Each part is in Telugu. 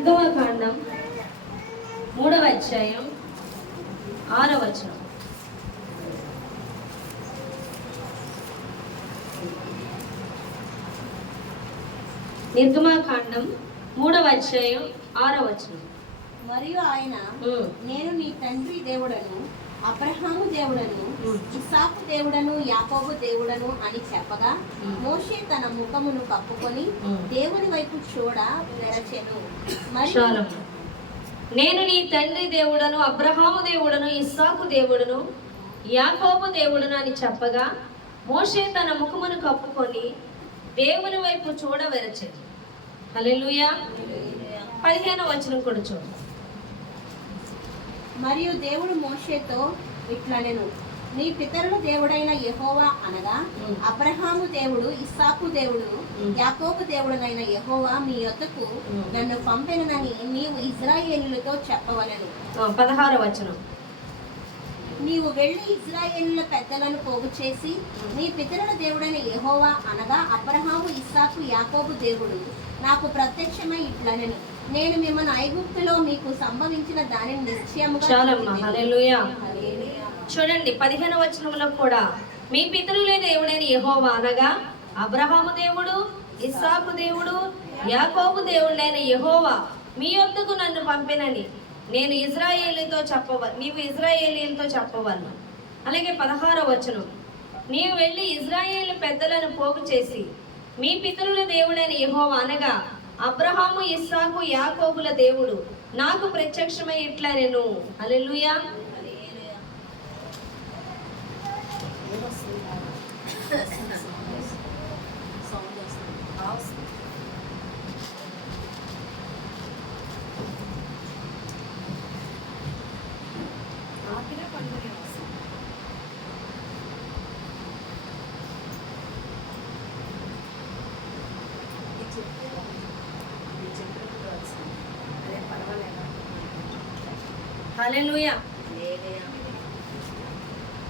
నిర్గమకాండం 3వ అధ్యాయం 6వ వచనం. నిర్గమకాండం 3వ అధ్యాయం 6వ వచనం. మరియు ఆయన, నేను నీ తండ్రి దేవుడను, అబ్రహాము దేవుడను, ఇస్సాకు దేవుడను, యాకోబు దేవుడను అని చెప్పగా మోషే తన ముఖమును కప్పుకొని దేవుని వైపు చూడ తెరచెను. నేను నీ తండ్రి దేవుడను, అబ్రహాము దేవుడను, ఇస్సాకు దేవుడను, యాకోబు దేవుడను అని చెప్పగా మోషే తన ముఖమును కప్పుకొని దేవుని వైపు చూడవెరచెను. హల్లెలూయా. 15వ వచనం కూడా చూడండి. మరియు దేవుడు మోషేతో ఇట్లనెను, నీ పితరుల దేవుడైన యెహోవా అనగా అబ్రహాము దేవుడు, ఇస్సాకు దేవుడు, యాకోబు దేవుడనైన యెహోవా మీ యొద్దకు నన్ను పంపెనని నీవు ఇశ్రాయేలులతో చెప్పవలెను. 16వ వచనం. నీవు వెళ్ళి ఇశ్రాయేలుల పెద్దలను పోగు చేసి, నీ పితరుల దేవుడైన యెహోవా అనగా అబ్రహాము, ఇస్సాకు, యాకోబు దేవుడు నాకు ప్రత్యక్షమై ఇట్లనెను, నేను మిమ్మల్ని ఐగుప్తులో మీకు సంభవించిన దానిని నిశ్చయముగా. చూడండి 15వ వచనంలో కూడా మీ పితరులే దేవుడైన యెహోవా అనగా అబ్రహాము దేవుడు, ఇస్సాకు దేవుడు, యాకోబు దేవుడైన యెహోవా మీ యొద్దకు నన్ను పంపినని నేను నీవు ఇశ్రాయేలీలతో చెప్పవలను. అలాగే 16వ వచనం, నీవు వెళ్ళి ఇశ్రాయేలు పెద్దలను పోగు చేసి మీ పితరుల దేవుడైన యెహోవా అనగా అబ్రహాము, ఇస్సాకు, యాకోబుల దేవుడు నాకు ప్రత్యక్షమై ఇట్లా నేను. హల్లెలూయా. హల్లెలూయా.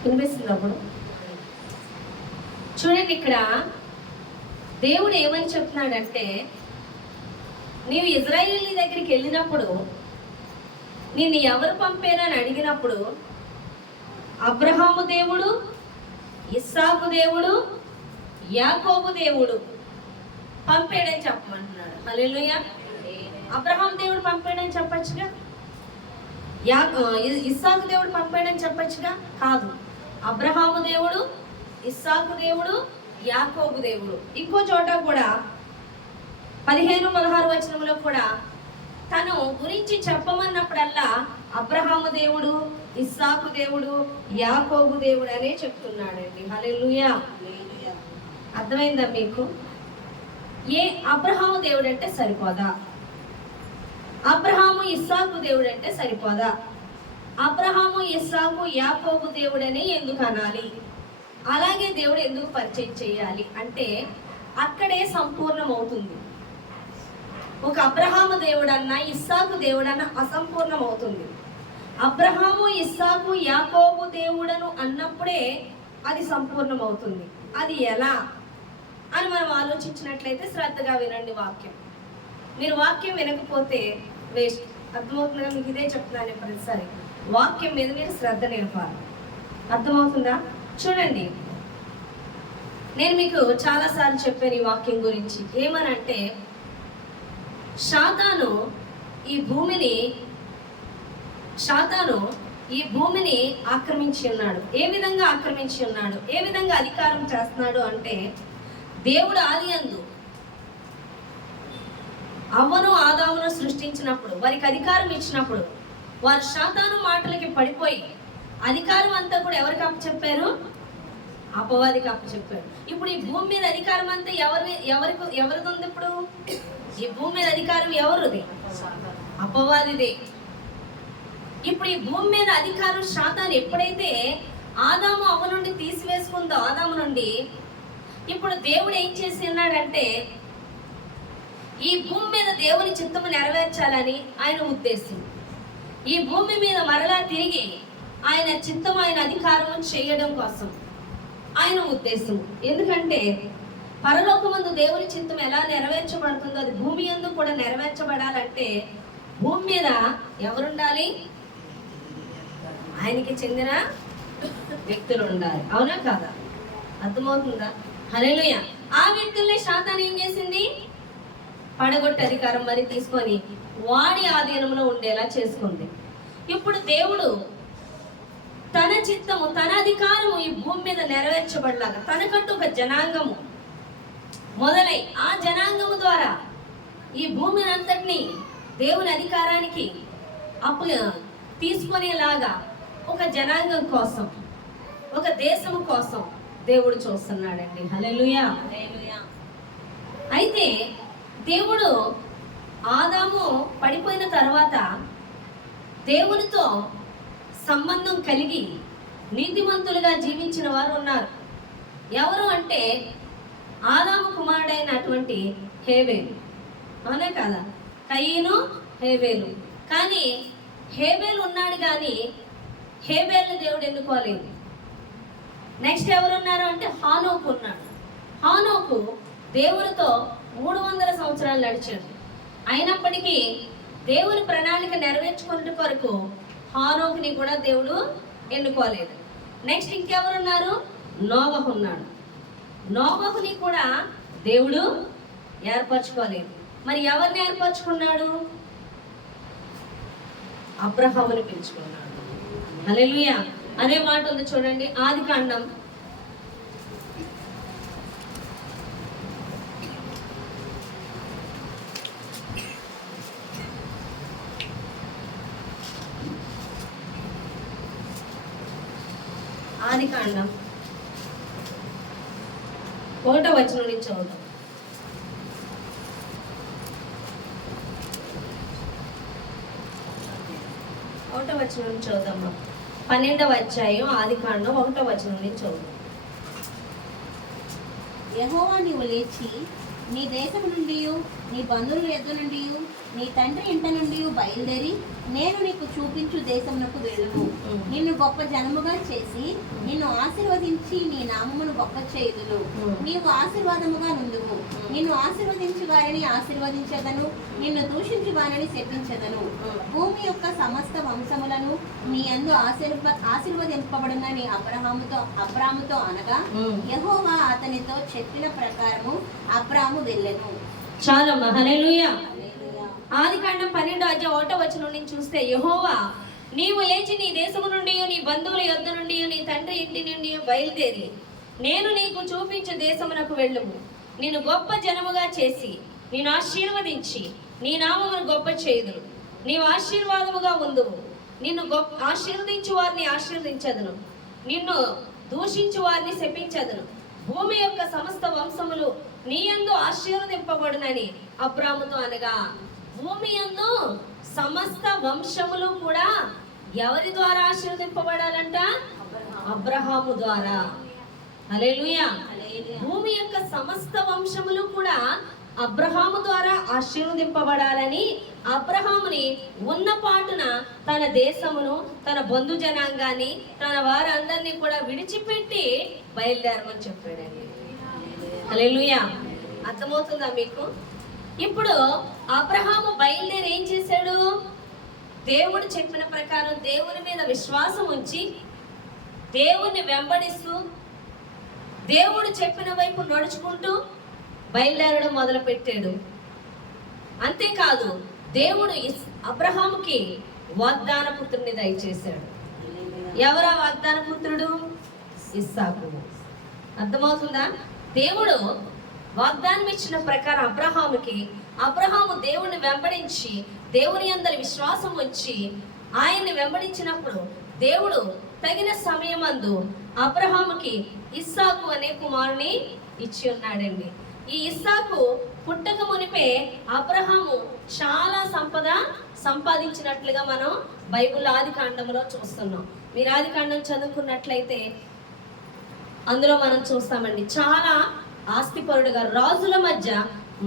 వినిపిస్తుంది అప్పుడు. చూడండి, ఇక్కడ దేవుడు ఏమని చెప్తున్నాడంటే, నీవు ఇశ్రాయేలీ దగ్గరికి వెళ్ళినప్పుడు నిన్ను ఎవరు పంపారని అడిగినప్పుడు అబ్రహాము దేవుడు, ఇస్సాకు దేవుడు, యాకోబు దేవుడు పంపాడని చెప్పమంటున్నాడు. హల్లెలూయా. అబ్రహాం దేవుడు పంపాడని చెప్పచ్చుగా, ఇస్సాకు దేవుడు పంపాడని చెప్పచ్చుగా. కాదు, అబ్రహాము దేవుడు, ఇస్సాకు దేవుడు, యాకోబు దేవుడు. ఇంకో చోట కూడా 15-16 వచనంలో కూడా తను గురించి చెప్పమన్నప్పుడల్లా అబ్రహాము దేవుడు, ఇస్సాకు దేవుడు, యాకోబు దేవుడు అనే చెప్తున్నాడండి. హల్లెలూయా. అర్థమైందా మీకు? అబ్రహాము దేవుడు అంటే సరిపోదా? అబ్రహాము, ఇస్సాకు దేవుడు అంటే సరిపోదా? అబ్రహాము, ఇస్సాకు, యాకోబు దేవుడని ఎందుకు అనాలి? అలాగే దేవుడు ఎందుకు పరిచయం చేయాలి అంటే అక్కడే సంపూర్ణమవుతుంది. ఒక అబ్రహాము దేవుడన్నా, ఇస్సాకు దేవుడన్నా అసంపూర్ణం అవుతుంది. అబ్రహాము, ఇస్సాకు, యాకోబు దేవుడను అన్నప్పుడే అది సంపూర్ణమవుతుంది. అది ఎలా అని మనం ఆలోచించినట్లయితే శ్రద్ధగా వినండి వాక్యం. మీరు వాక్యం వినకపోతే వేస్ట్. అర్థమవుతుందా? మీకు ఇదే చెప్తున్నాను ప్రతిసారి, వాక్యం మీద మీరు శ్రద్ధ నిలపాలి. అర్థమవుతుందా? చూడండి, నేను మీకు చాలాసార్లు చెప్పాను ఈ వాక్యం గురించి. ఏమనంటే, సాతాను ఈ భూమిని ఆక్రమించి ఉన్నాడు. ఏ విధంగా ఆక్రమించి ఉన్నాడు? ఏ విధంగా అధికారం చేస్తున్నాడు అంటే, దేవుడు ఆదియందు అవ్వను ఆదామును సృష్టించినప్పుడు, వారికి అధికారం ఇచ్చినప్పుడు, వారు సాతాను మాటలకి పడిపోయి అధికారం అంతా కూడా ఎవరికి అప్పచెప్పారు? అపవాదికి అప్పచెప్పారు. ఇప్పుడు ఈ భూమి మీద అధికారం అంతా ఎవరిది ఉంది? ఇప్పుడు ఈ భూమి మీద అధికారం ఎవరిది? అపవాదిదే. ఇప్పుడు ఈ భూమి మీద అధికారం సాతాను ఎప్పుడైతే ఆదాము అవ్వ నుండి తీసివేసుకుందో, ఆదాము నుండి, ఇప్పుడు దేవుడు ఏం చేసి ఉన్నాడంటే, ఈ భూమి మీద దేవుని చిత్తము నెరవేర్చాలని ఆయన ఉద్దేశం. ఈ భూమి మీద మరలా తిరిగి ఆయన చిత్తం, ఆయన అధికారం చేయడం కోసం ఆయన ఉద్దేశం. ఎందుకంటే పరలోకమందు దేవుని చిత్తం ఎలా నెరవేర్చబడుతుందో అది భూమి యందు కూడా నెరవేర్చబడాలంటే భూమి మీద ఎవరుండాలి? ఆయనకి చెందిన వ్యక్తులు ఉండాలి. అవునా కాదా? అర్థమవుతుందా? హల్లెలూయా. ఆ వ్యక్తుల్ని సాతాను ఏం చేసింది? పడగొట్టి అధికారం మరి తీసుకొని వాడి ఆధీనంలో ఉండేలా చేసుకుంది. ఇప్పుడు దేవుడు తన చిత్తము, తన అధికారము ఈ భూమి మీద నెరవేర్చబడలాగా తనకంటూ ఒక జనాంగము మొదలై ఆ జనాంగము ద్వారా ఈ భూమిని అంతటినీ దేవుని అధికారానికి తీసుకునేలాగా ఒక జనాంగం కోసం, ఒక దేశము కోసం దేవుడు చూస్తున్నాడండి. హల్లెలూయా. అయితే దేవుడు ఆదాము పడిపోయిన తర్వాత దేవునితో సంబంధం కలిగి నీతిమంతులుగా జీవించిన వారు ఉన్నారు. ఎవరు అంటే ఆదాము కుమారుడైనటువంటి హేబేలు. అవునా కదా? కయీను, హేబేలు. కానీ హేబేలు ఉన్నాడు కానీ హేబేలుని దేవుడు ఎన్నుకోలేదు. నెక్స్ట్ ఎవరున్నారు అంటే హానోకు ఉన్నాడు. హానోకు దేవునితో 300 సంవత్సరాలు నడిచాడు. అయినప్పటికీ దేవుని ప్రణాళిక నెరవేర్చుకునే కొరకు హానోకుని కూడా దేవుడు ఎన్నుకోలేదు. నెక్స్ట్ ఇంకెవరున్నారు? నోవహు ఉన్నాడు. నోవహుని కూడా దేవుడు ఏర్పరచుకోలేదు. మరి ఎవరిని ఏర్పరచుకున్నాడు? అబ్రహాముని పిలుచుకున్నాడు. హల్లెలూయా. అనే మాట ఉంది చూడండి, ఆదికాండం 1వ వచనం నుంచి చదువుతాం. 1వ వచనం నుంచి చదువుతాం. 12వ అధ్యాయం ఆదికాండం 1వ వచనం నుంచి చదువుతాం. యెహోవా నీవు లేచి నీ దేశం నుండి, నీ బంధువుల యొద్ద నుండి, నీ తండ్రి ఇంట నుండి బయలుదేరి నేను నీకు చూపించు దేశమునకు వెళ్ళుము. నిన్ను గొప్ప జనముగా చేసి నిన్ను ఆశీర్వదించి నీ నామమును గొప్ప చేయుదును. నీవు ఆశీర్వాదముగా నుండుము. నిన్ను ఆశీర్వదించు వారిని ఆశీర్వదించదను, నిన్ను దూషించు వారిని శపించదను. భూమి యొక్క సమస్త వంశములను నీ యందు ఆశీర్వదింపబడునని అబ్రాముతో అనగా యెహోవా అతనితో చెప్పిన ప్రకారము అబ్రాము వెళ్ళెను. చాలమ్మా. హల్లెలూయా. ఆదికాండం 12వ అధ్యాయం 1వ వచనం నుంచి చూస్తే యెహోవా నీవు లేచి నీ దేశము నుండి, నీ బంధువుల యొద్ద నుండి, నీ తండ్రి ఇంటి నుండి బయలుదేరి నేను నీకు చూపించు దేశమునకు వెళ్ళుము. నిన్ను గొప్ప జనముగా చేసి నిన్ను ఆశీర్వదించి నీ నామమును గొప్ప చేయుదును. నీవు ఆశీర్వాదముగా ఉందువు. నిన్ను ఆశీర్వదించు వారిని ఆశీర్వదించదును, నిన్ను దూషించు వారిని శపించదును. భూమి యొక్క సమస్త వంశములు నీ యందు ఆశీర్వదింపబడునని అబ్రాముతో అనగా భూమి యందు సమస్త వంశములు కూడా ఎవరి ద్వారా ఆశీర్వదింపబడాలంట? అబ్రహాము ద్వారా. హల్లెలూయా. భూమి యొక్క సమస్త వంశములు కూడా అబ్రహాము ద్వారా ఆశీర్వదింపబడాలని అబ్రహాముని ఉన్న పాటున తన దేశమును, తన బంధు జనాంగాన్ని, తన వారందరినీ కూడా విడిచిపెట్టి బయలుదేరమని చెప్పాడండి. హల్లెలూయా. అర్థమవుతుందా మీకు? ఇప్పుడు అబ్రహాము బయలుదేరి ఏం చేశాడు? దేవుడు చెప్పిన ప్రకారం దేవుని మీద విశ్వాసం ఉంచి దేవుణ్ణి వెంబడిస్తూ దేవుడు చెప్పిన వైపు నడుచుకుంటూ బయలుదేరడం మొదలు పెట్టాడు. అంతేకాదు దేవుడు అబ్రహాముకి వాగ్దాన పుత్రుని దయచేశాడు. ఎవరా వాగ్దాన పుత్రుడు? ఇస్సాకు. అర్థమవుతుందా? దేవుడు వాగ్దానం ఇచ్చిన ప్రకారం అబ్రహాము దేవుణ్ణి వెంబడించి దేవుని యందు విశ్వాసం ఉంచి ఆయన్ని వెంబడించినప్పుడు దేవుడు తగిన సమయమందు అబ్రహాముకి ఇస్సాకు అనే కుమారుని ఇచ్చి ఉన్నాడండి. ఈ ఇస్సాకు పుట్టక మునిపే అబ్రహాము చాలా సంపద సంపాదించినట్లుగా మనం బైబిల్ ఆదికాండంలో చూస్తున్నాం. మీరు ఆదికాండం చదువుకున్నట్లయితే అందులో మనం చూస్తామండి, చాలా ఆస్తిపరుడుగా, రాజుల మధ్య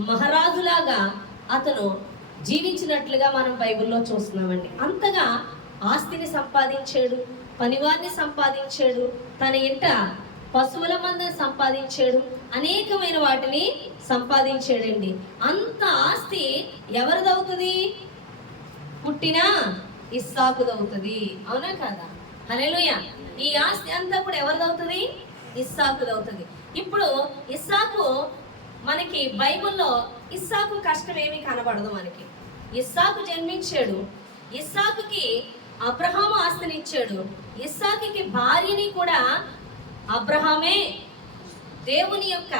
మహారాజులాగా అతను జీవించినట్లుగా మనం బైబిల్లో చూస్తున్నామండి. అంతగా ఆస్తిని సంపాదించాడు, పనివారిని సంపాదించాడు, తన ఇంట పశువుల మందను సంపాదించాడు, అనేకమైన వాటిని సంపాదించాడండి. అంత ఆస్తి ఎవరిదవుతుంది? పుట్టిన ఇస్సాకుదవుతుంది. అవునా కాదా? హల్లెలూయా. ఈ ఆస్తి అంతా కూడా ఎవరిదవుతుంది? ఇస్సాకుదవుతుంది. ఇప్పుడు ఇస్సాకు, మనకి బైబిల్లో ఇస్సాకు కష్టం ఏమీ కనబడదు మనకి. ఇస్సాకు జన్మించాడు, ఇస్సాకుకి అబ్రహాము ఆస్తినిచ్చాడు, ఇస్సాకుకి భార్యని కూడా అబ్రహామే దేవుని యొక్క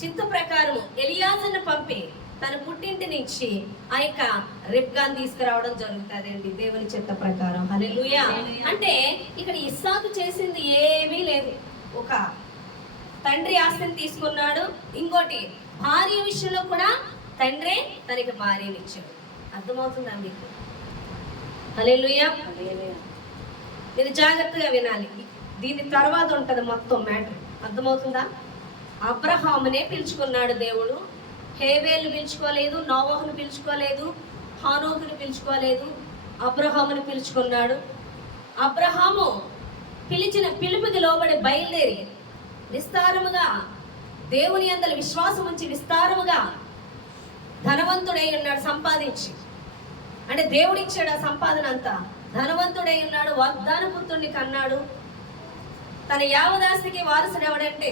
చిత్త ప్రకారం ఎలియాజర్ని పంపి తన పుట్టింటి నుంచి ఆ యొక్క రిబ్కాను తీసుకురావడం జరుగుతుందండి దేవుని చిత్త ప్రకారం. హల్లెలూయా. అంటే ఇక్కడ ఇస్సాకు చేసింది ఏమీ లేదు. ఒక తండ్రి ఆస్తిని తీసుకున్నాడు, ఇంకోటి భార్య విషయంలో కూడా తండ్రే తనకి భార్యని ఇచ్చాడు. అర్థమవుతుందా మీకు? హల్లెలూయా. మీరు జాగ్రత్తగా వినాలి, దీని తర్వాత ఉంటుంది మొత్తం మ్యాటర్. అర్థమవుతుందా? అబ్రహామునే పిలుచుకున్నాడు దేవుడు. హేబేలు పిలుచుకోలేదు, నోవహును పిలుచుకోలేదు, హానోకుని పిలుచుకోలేదు, అబ్రహాముని పిలుచుకున్నాడు. అబ్రహాము పిలిచిన పిలుపుకి లోబడి బయలుదేరి విస్తారముగా దేవుని యందలి విశ్వాసం ఉంచి విస్తారముగా ధనవంతుడై ఉన్నాడు, సంపాదించి. అంటే దేవుడిచ్చాడు ఆ సంపాదన అంతా. ధనవంతుడై ఉన్నాడు, వాగ్దాన పుత్రుడిని కన్నాడు. తన యావదాస్తికి వారసుడు ఎవడంటే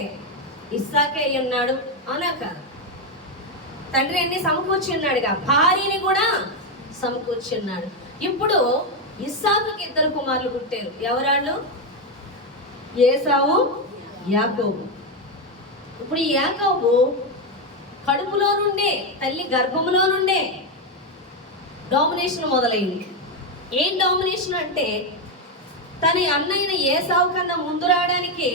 ఇస్సాకే అయి ఉన్నాడు. అవునా కాదు? తండ్రి అన్ని సమకూర్చి ఉన్నాడుగా, భార్యని కూడా సమకూర్చి ఉన్నాడు. ఇప్పుడు ఇస్సాకుకి 2 కుమారులు పుట్టారు. ఎవరాళ్ళు? ఏసావు, యాకోబు. ఇప్పుడు ఈ యాకోబు కడుపులో నుండే, తల్లి గర్భములో నుండే డామినేషన్ మొదలైంది. ఏం డామినేషన్ అంటే, తన అన్నయ్యన ఏసావు కన్నా ముందు రావడానికి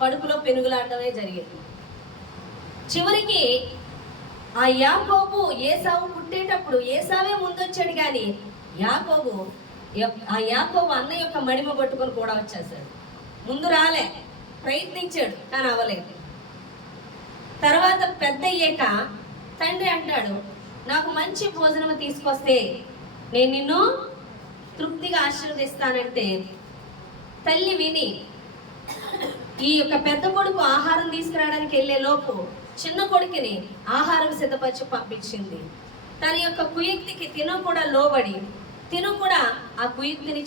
కడుపులో పెనుగులాడటమే జరిగింది. చివరికి ఆ యాకోబు ఏసావు పుట్టేటప్పుడు ఏసావే ముందొచ్చాడు, కానీ యాకోబు అన్న యొక్క మడిమ పట్టుకొని కూడా వచ్చేసాడు. ముందు రాలే, ప్రయత్నించాడు కానీ అవ్వలేదు. తర్వాత పెద్ద అయ్యాక తండ్రి అంటాడు, నాకు మంచి భోజనం తీసుకొస్తే నేను నిన్ను తృప్తిగా ఆశీర్వదిస్తానంటే, తల్లి విని ఈ యొక్క పెద్ద కొడుకు ఆహారం తీసుకురావడానికి వెళ్ళే లోపు చిన్న కొడుకుని ఆహారం సిద్ధపరిచి పంపించింది. తన యొక్క కుయుక్తికి తిను కూడా లోబడి, తిను కూడా ఆ కుయుక్తిని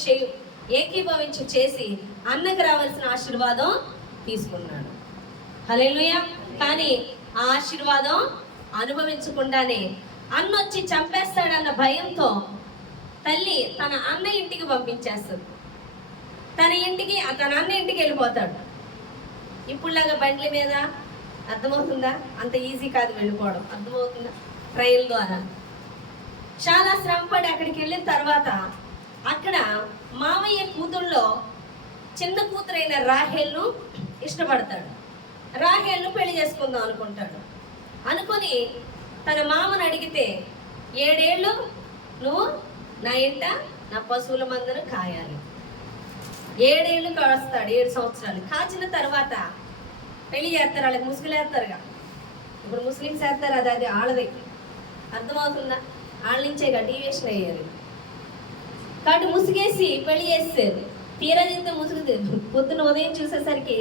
ఏకీభవించి చేసి అన్నకు రావాల్సిన ఆశీర్వాదం తీసుకున్నాడు. హల్లెలూయా. కానీ ఆ ఆశీర్వాదం అనుభవించకుండానే అన్నొచ్చి చంపేస్తాడన్న భయంతో తల్లి తన అన్న ఇంటికి పంపించేస్తుంది. తన అన్న ఇంటికి వెళ్ళిపోతాడు. ఇప్పుడులాగా బండ్ల మీద, అర్థమవుతుందా? అంత ఈజీ కాదు వెళ్ళిపోవడం, అర్థమవుతుందా? ట్రైన్ ద్వారా చాలా శ్రమపడి అక్కడికి వెళ్ళిన తర్వాత అక్కడ మామయ్య కూతుళ్ళలో చిన్న కూతురైన రాహేల్ను ఇష్టపడతాడు. రాహేల్ను పెళ్లి చేసుకుందాం అనుకొని తన మామను అడిగితే, 7 ఏళ్ళు నువ్వు నా ఇంట నా పశువుల మందను కాయాలి. 7 ఏళ్ళు కాస్తాడు, 7 సంవత్సరాలు కాచిన తర్వాత పెళ్లి చేస్తారు. వాళ్ళకి ముసుగులు వేస్తారుగా, ఇప్పుడు ముస్లిమ్స్ వేస్తారు, అది ఆడది. అర్థమవుతుందా? వాళ్ళ నుంచే డీవియేషన్ అయ్యారు. కాబట్టి ముసుగేసి పెళ్లి చేస్తారు. తీరా తింటే ముసుగు పొద్దున ఉదయం చూసేసరికి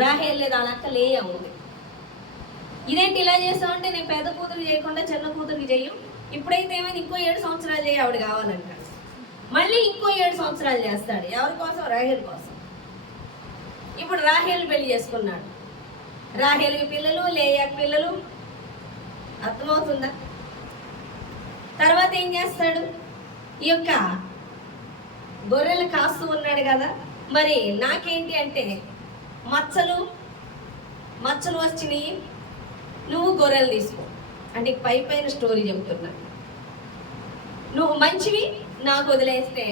రాహేల్ లేదు, వాళ్ళ అక్క లేయా ఉంది. ఇదేంటి ఇలా చేస్తామంటే, నేను పెద్ద కూతురు చేయకుండా చిన్న కూతురికి చెయ్యం, ఇప్పుడైతే ఏమైంది ఇంకో 7 సంవత్సరాలు చేయి ఆవిడ కావాలంటాడు. మళ్ళీ ఇంకో 7 సంవత్సరాలు చేస్తాడు. ఎవరి కోసం? రాహేల్ కోసం. ఇప్పుడు రాహేల్ పెళ్లి చేసుకున్నాడు. రాహేల్కి పిల్లలు, లేయాకి పిల్లలు. అర్థమవుతుందా? తర్వాత ఏం చేస్తాడు? ఈ యొక్క గొర్రెలు కాస్తూ ఉన్నాడు కదా, మరి నాకేంటి అంటే మచ్చలు వచ్చినాయి, నువ్వు గొర్రెలు తీసుకో అంటే పైన స్టోరీ చెబుతున్నా. నువ్వు మంచివి నాకు వదిలేస్తే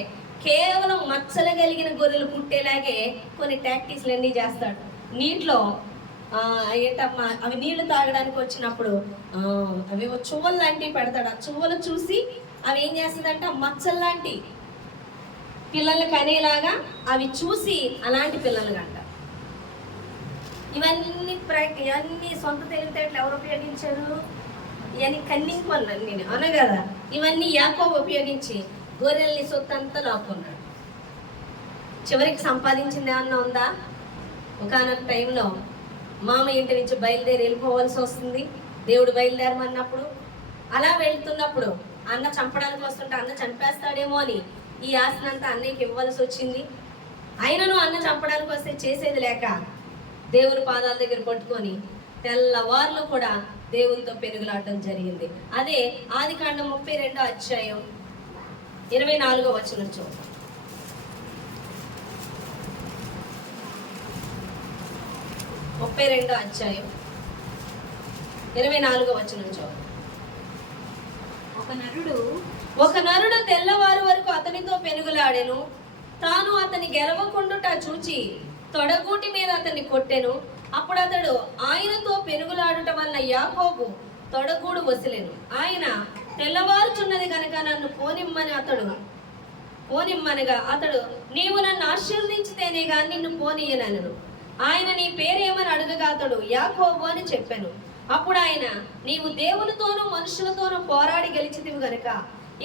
కేవలం మచ్చలు కలిగిన గొర్రెలు పుట్టేలాగే కొన్ని టాక్టిక్స్లు అన్నీ చేస్తాడు. నీటిలో ఏంటమ్మా అవి నీళ్లు తాగడానికి వచ్చినప్పుడు అవి చువ్వలు లాంటివి పెడతాడు. ఆ చువ్వలు చూసి అవి ఏం చేస్తుందంటే మచ్చలు లాంటి పిల్లలకి అనేలాగా అవి చూసి అలాంటి పిల్లలు కంట. ఇవన్నీ సొంత తెలివితేటలు ఎవరు ఉపయోగించారు? ఇవన్నీ కన్నింగ్ పనులు అన్నీ, అవునా కదా? ఇవన్నీ యాకోబు ఉపయోగించి గొర్రెల్ని సొత్తంతా లాక్కున్నాడు. చివరికి సంపాదించింది ఏమన్నా ఉందా? ఒకానొక టైంలో మామ ఇంటి నుంచి బయలుదేరి వెళ్ళిపోవాల్సి వస్తుంది. దేవుడు బయలుదేరమన్నప్పుడు అలా వెళ్తున్నప్పుడు అన్న చంపడానికి వస్తుంటే అన్న చంపేస్తాడేమో అని ఈ ఆస్తినంతా అన్నయ్యకి ఇవ్వాల్సి వచ్చింది. అయినను అన్న చంపడానికి వస్తే చేసేది లేక దేవుని పాదాల దగ్గర పట్టుకొని తెల్లవార్లు కూడా దేవునితో పెనుగులాడడం జరిగింది. అదే ఆదికాండం 32వ అధ్యాయం 24వ వచనం చూద్దాం. 32వ అధ్యాయం 24వ వచనం చూద్దాం. ఒక నరుడు తెల్లవారు వరకు అతనితో పెనుగులాడెను. తాను అతని గెలవకుండుట చూచి తొడగూటి మీద అతన్ని కొట్టెను. అప్పుడు అతడు ఆయనతో పెనుగులాడుట వల్ల యాకోబు తొడగూడు వసిలెను. ఆయన తెల్లవారుచున్నది గనక నన్ను పోనిమ్మనగా అతడు నీవు నన్ను ఆశీర్వదించితేనే గాని నిన్ను పోనీయనను. ఆయన నీ పేరేమని అడుగగా అతడు యాకోబు అని చెప్పాను. అప్పుడు ఆయన నీవు దేవునితోనూ మనుషులతోనూ పోరాడి గెలిచితివి గనుక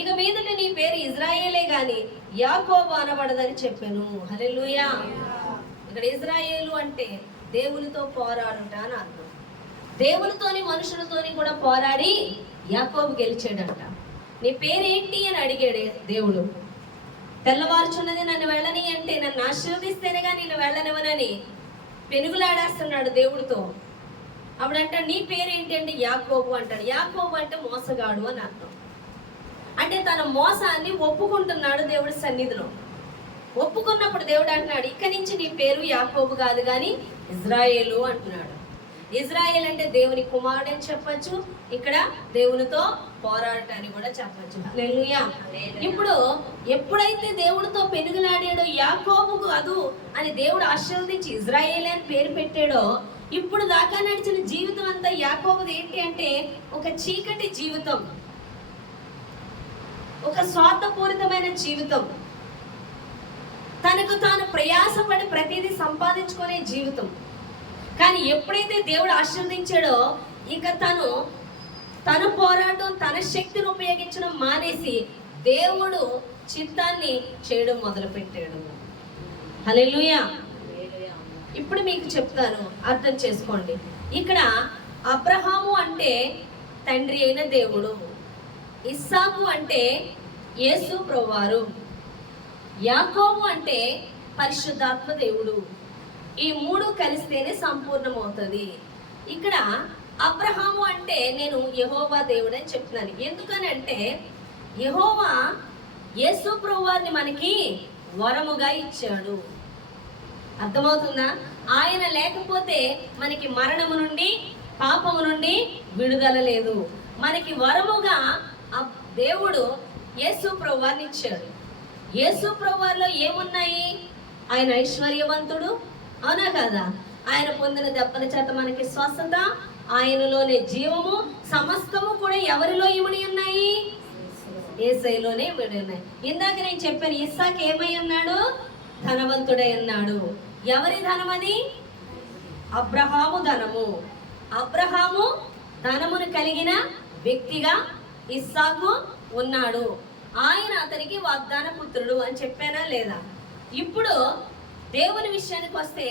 ఇక మీదట నీ పేరు ఇజ్రాయేలే గాని యాకోబు అనబడదని చెప్పాను. హల్లెలూయా. ఇక్కడ ఇజ్రాయేలు అంటే దేవునితో పోరాడుట అని అర్థం. దేవునితోని మనుషులతోని కూడా పోరాడి యాకోబు గెలిచాడంట. నీ పేరేంటి అని అడిగాడు దేవుడు. తెల్లవారుచున్నది నన్ను వెళ్ళని అంటే నన్ను ఆశీర్వదిస్తేనే కానీ నేను వెళ్ళనివ్వనని పెనుగులాడేస్తున్నాడు దేవుడితో. అప్పుడంట నీ పేరేంటి అంటే యాకోబు అంటాడు. యాకోబు అంటే మోసగాడు అని అర్థం. అంటే తన మోసాన్ని ఒప్పుకుంటున్నాడు దేవుడి సన్నిధిలో. ఒప్పుకున్నప్పుడు దేవుడు అంటున్నాడు ఇక నుంచి నీ పేరు యాకోబు కాదు కానీ ఇజ్రాయేలు అంటున్నాడు. ఇజ్రాయేల్ అంటే దేవుని కుమారుడు అని చెప్పచ్చు, ఇక్కడ దేవునితో పోరాడటాన్ని కూడా చెప్పచ్చు. హల్లెలూయా. ఇప్పుడు ఎప్పుడైతే దేవుడితో పెనుగులాడాడో యాకోబు కాదు అని దేవుడు ఆశీర్వదించి ఇజ్రాయేల్ అని పేరు పెట్టాడో, ఇప్పుడు దాకా నడిచిన జీవితం అంతా యాకోబుది ఏంటి అంటే ఒక చీకటి జీవితం, ఒక స్వార్థపూరితమైన జీవితం, తనకు తాను ప్రయాసపడి ప్రతిదీ సంపాదించుకునే జీవితం. కానీ ఎప్పుడైతే దేవుడు ఆశీర్వదించాడో ఇక తను పోరాటం, తన శక్తిని ఉపయోగించడం మానేసి దేవుడు చిత్తాన్ని చేయడం మొదలుపెట్టాడు. హల్లెలూయా. ఇప్పుడు మీకు చెప్తాను, అర్థం చేసుకోండి. ఇక్కడ అబ్రహాము అంటే తండ్రి అయిన దేవుడు, ఇస్సాకు అంటే యేసు ప్రభువారు, యాకోబు అంటే పరిశుద్ధాత్మ దేవుడు. ఈ మూడు కలిస్తేనే సంపూర్ణమవుతుంది. ఇక్కడ అబ్రహాము అంటే నేను యెహోవా దేవుడు అని చెప్తున్నాను. ఎందుకని అంటే యెహోవా యేసు ప్రభువారిని మనకి వరముగా ఇచ్చాడు. అర్థమవుతుందా? ఆయన లేకపోతే మనకి మరణము నుండి, పాపము నుండి విడుదల లేదు. మనకి వరముగా దేవుడు యేసు ప్రభువారిని ఇచ్చాడు. యేసు ప్రభువారిలో ఏమున్నాయి? ఆయన ఐశ్వర్యవంతుడు, అవునా కదా? ఆయన పొందిన దెబ్బల చేత మనకి స్వస్థత, ఆయనలోనే జీవము, సమస్తము కూడా ఎవరిలో ఇమిడి ఉన్నాయి? యేసయ్యలోనే ఇమిడి ఉన్నాయి. ఇందాక నేను చెప్పాను, ఇస్సాకు ఏమై ఉన్నాడు? ధనవంతుడై ఉన్నాడు. ఎవరి ధనం అది? అబ్రహాము ధనము. అబ్రహాము ధనమును కలిగిన వ్యక్తిగా ఇస్సాకు ఉన్నాడు. ఆయన అతనికి వాగ్దాన పుత్రుడు అని చెప్పానా లేదా? ఇప్పుడు దేవుని విషయానికి వస్తే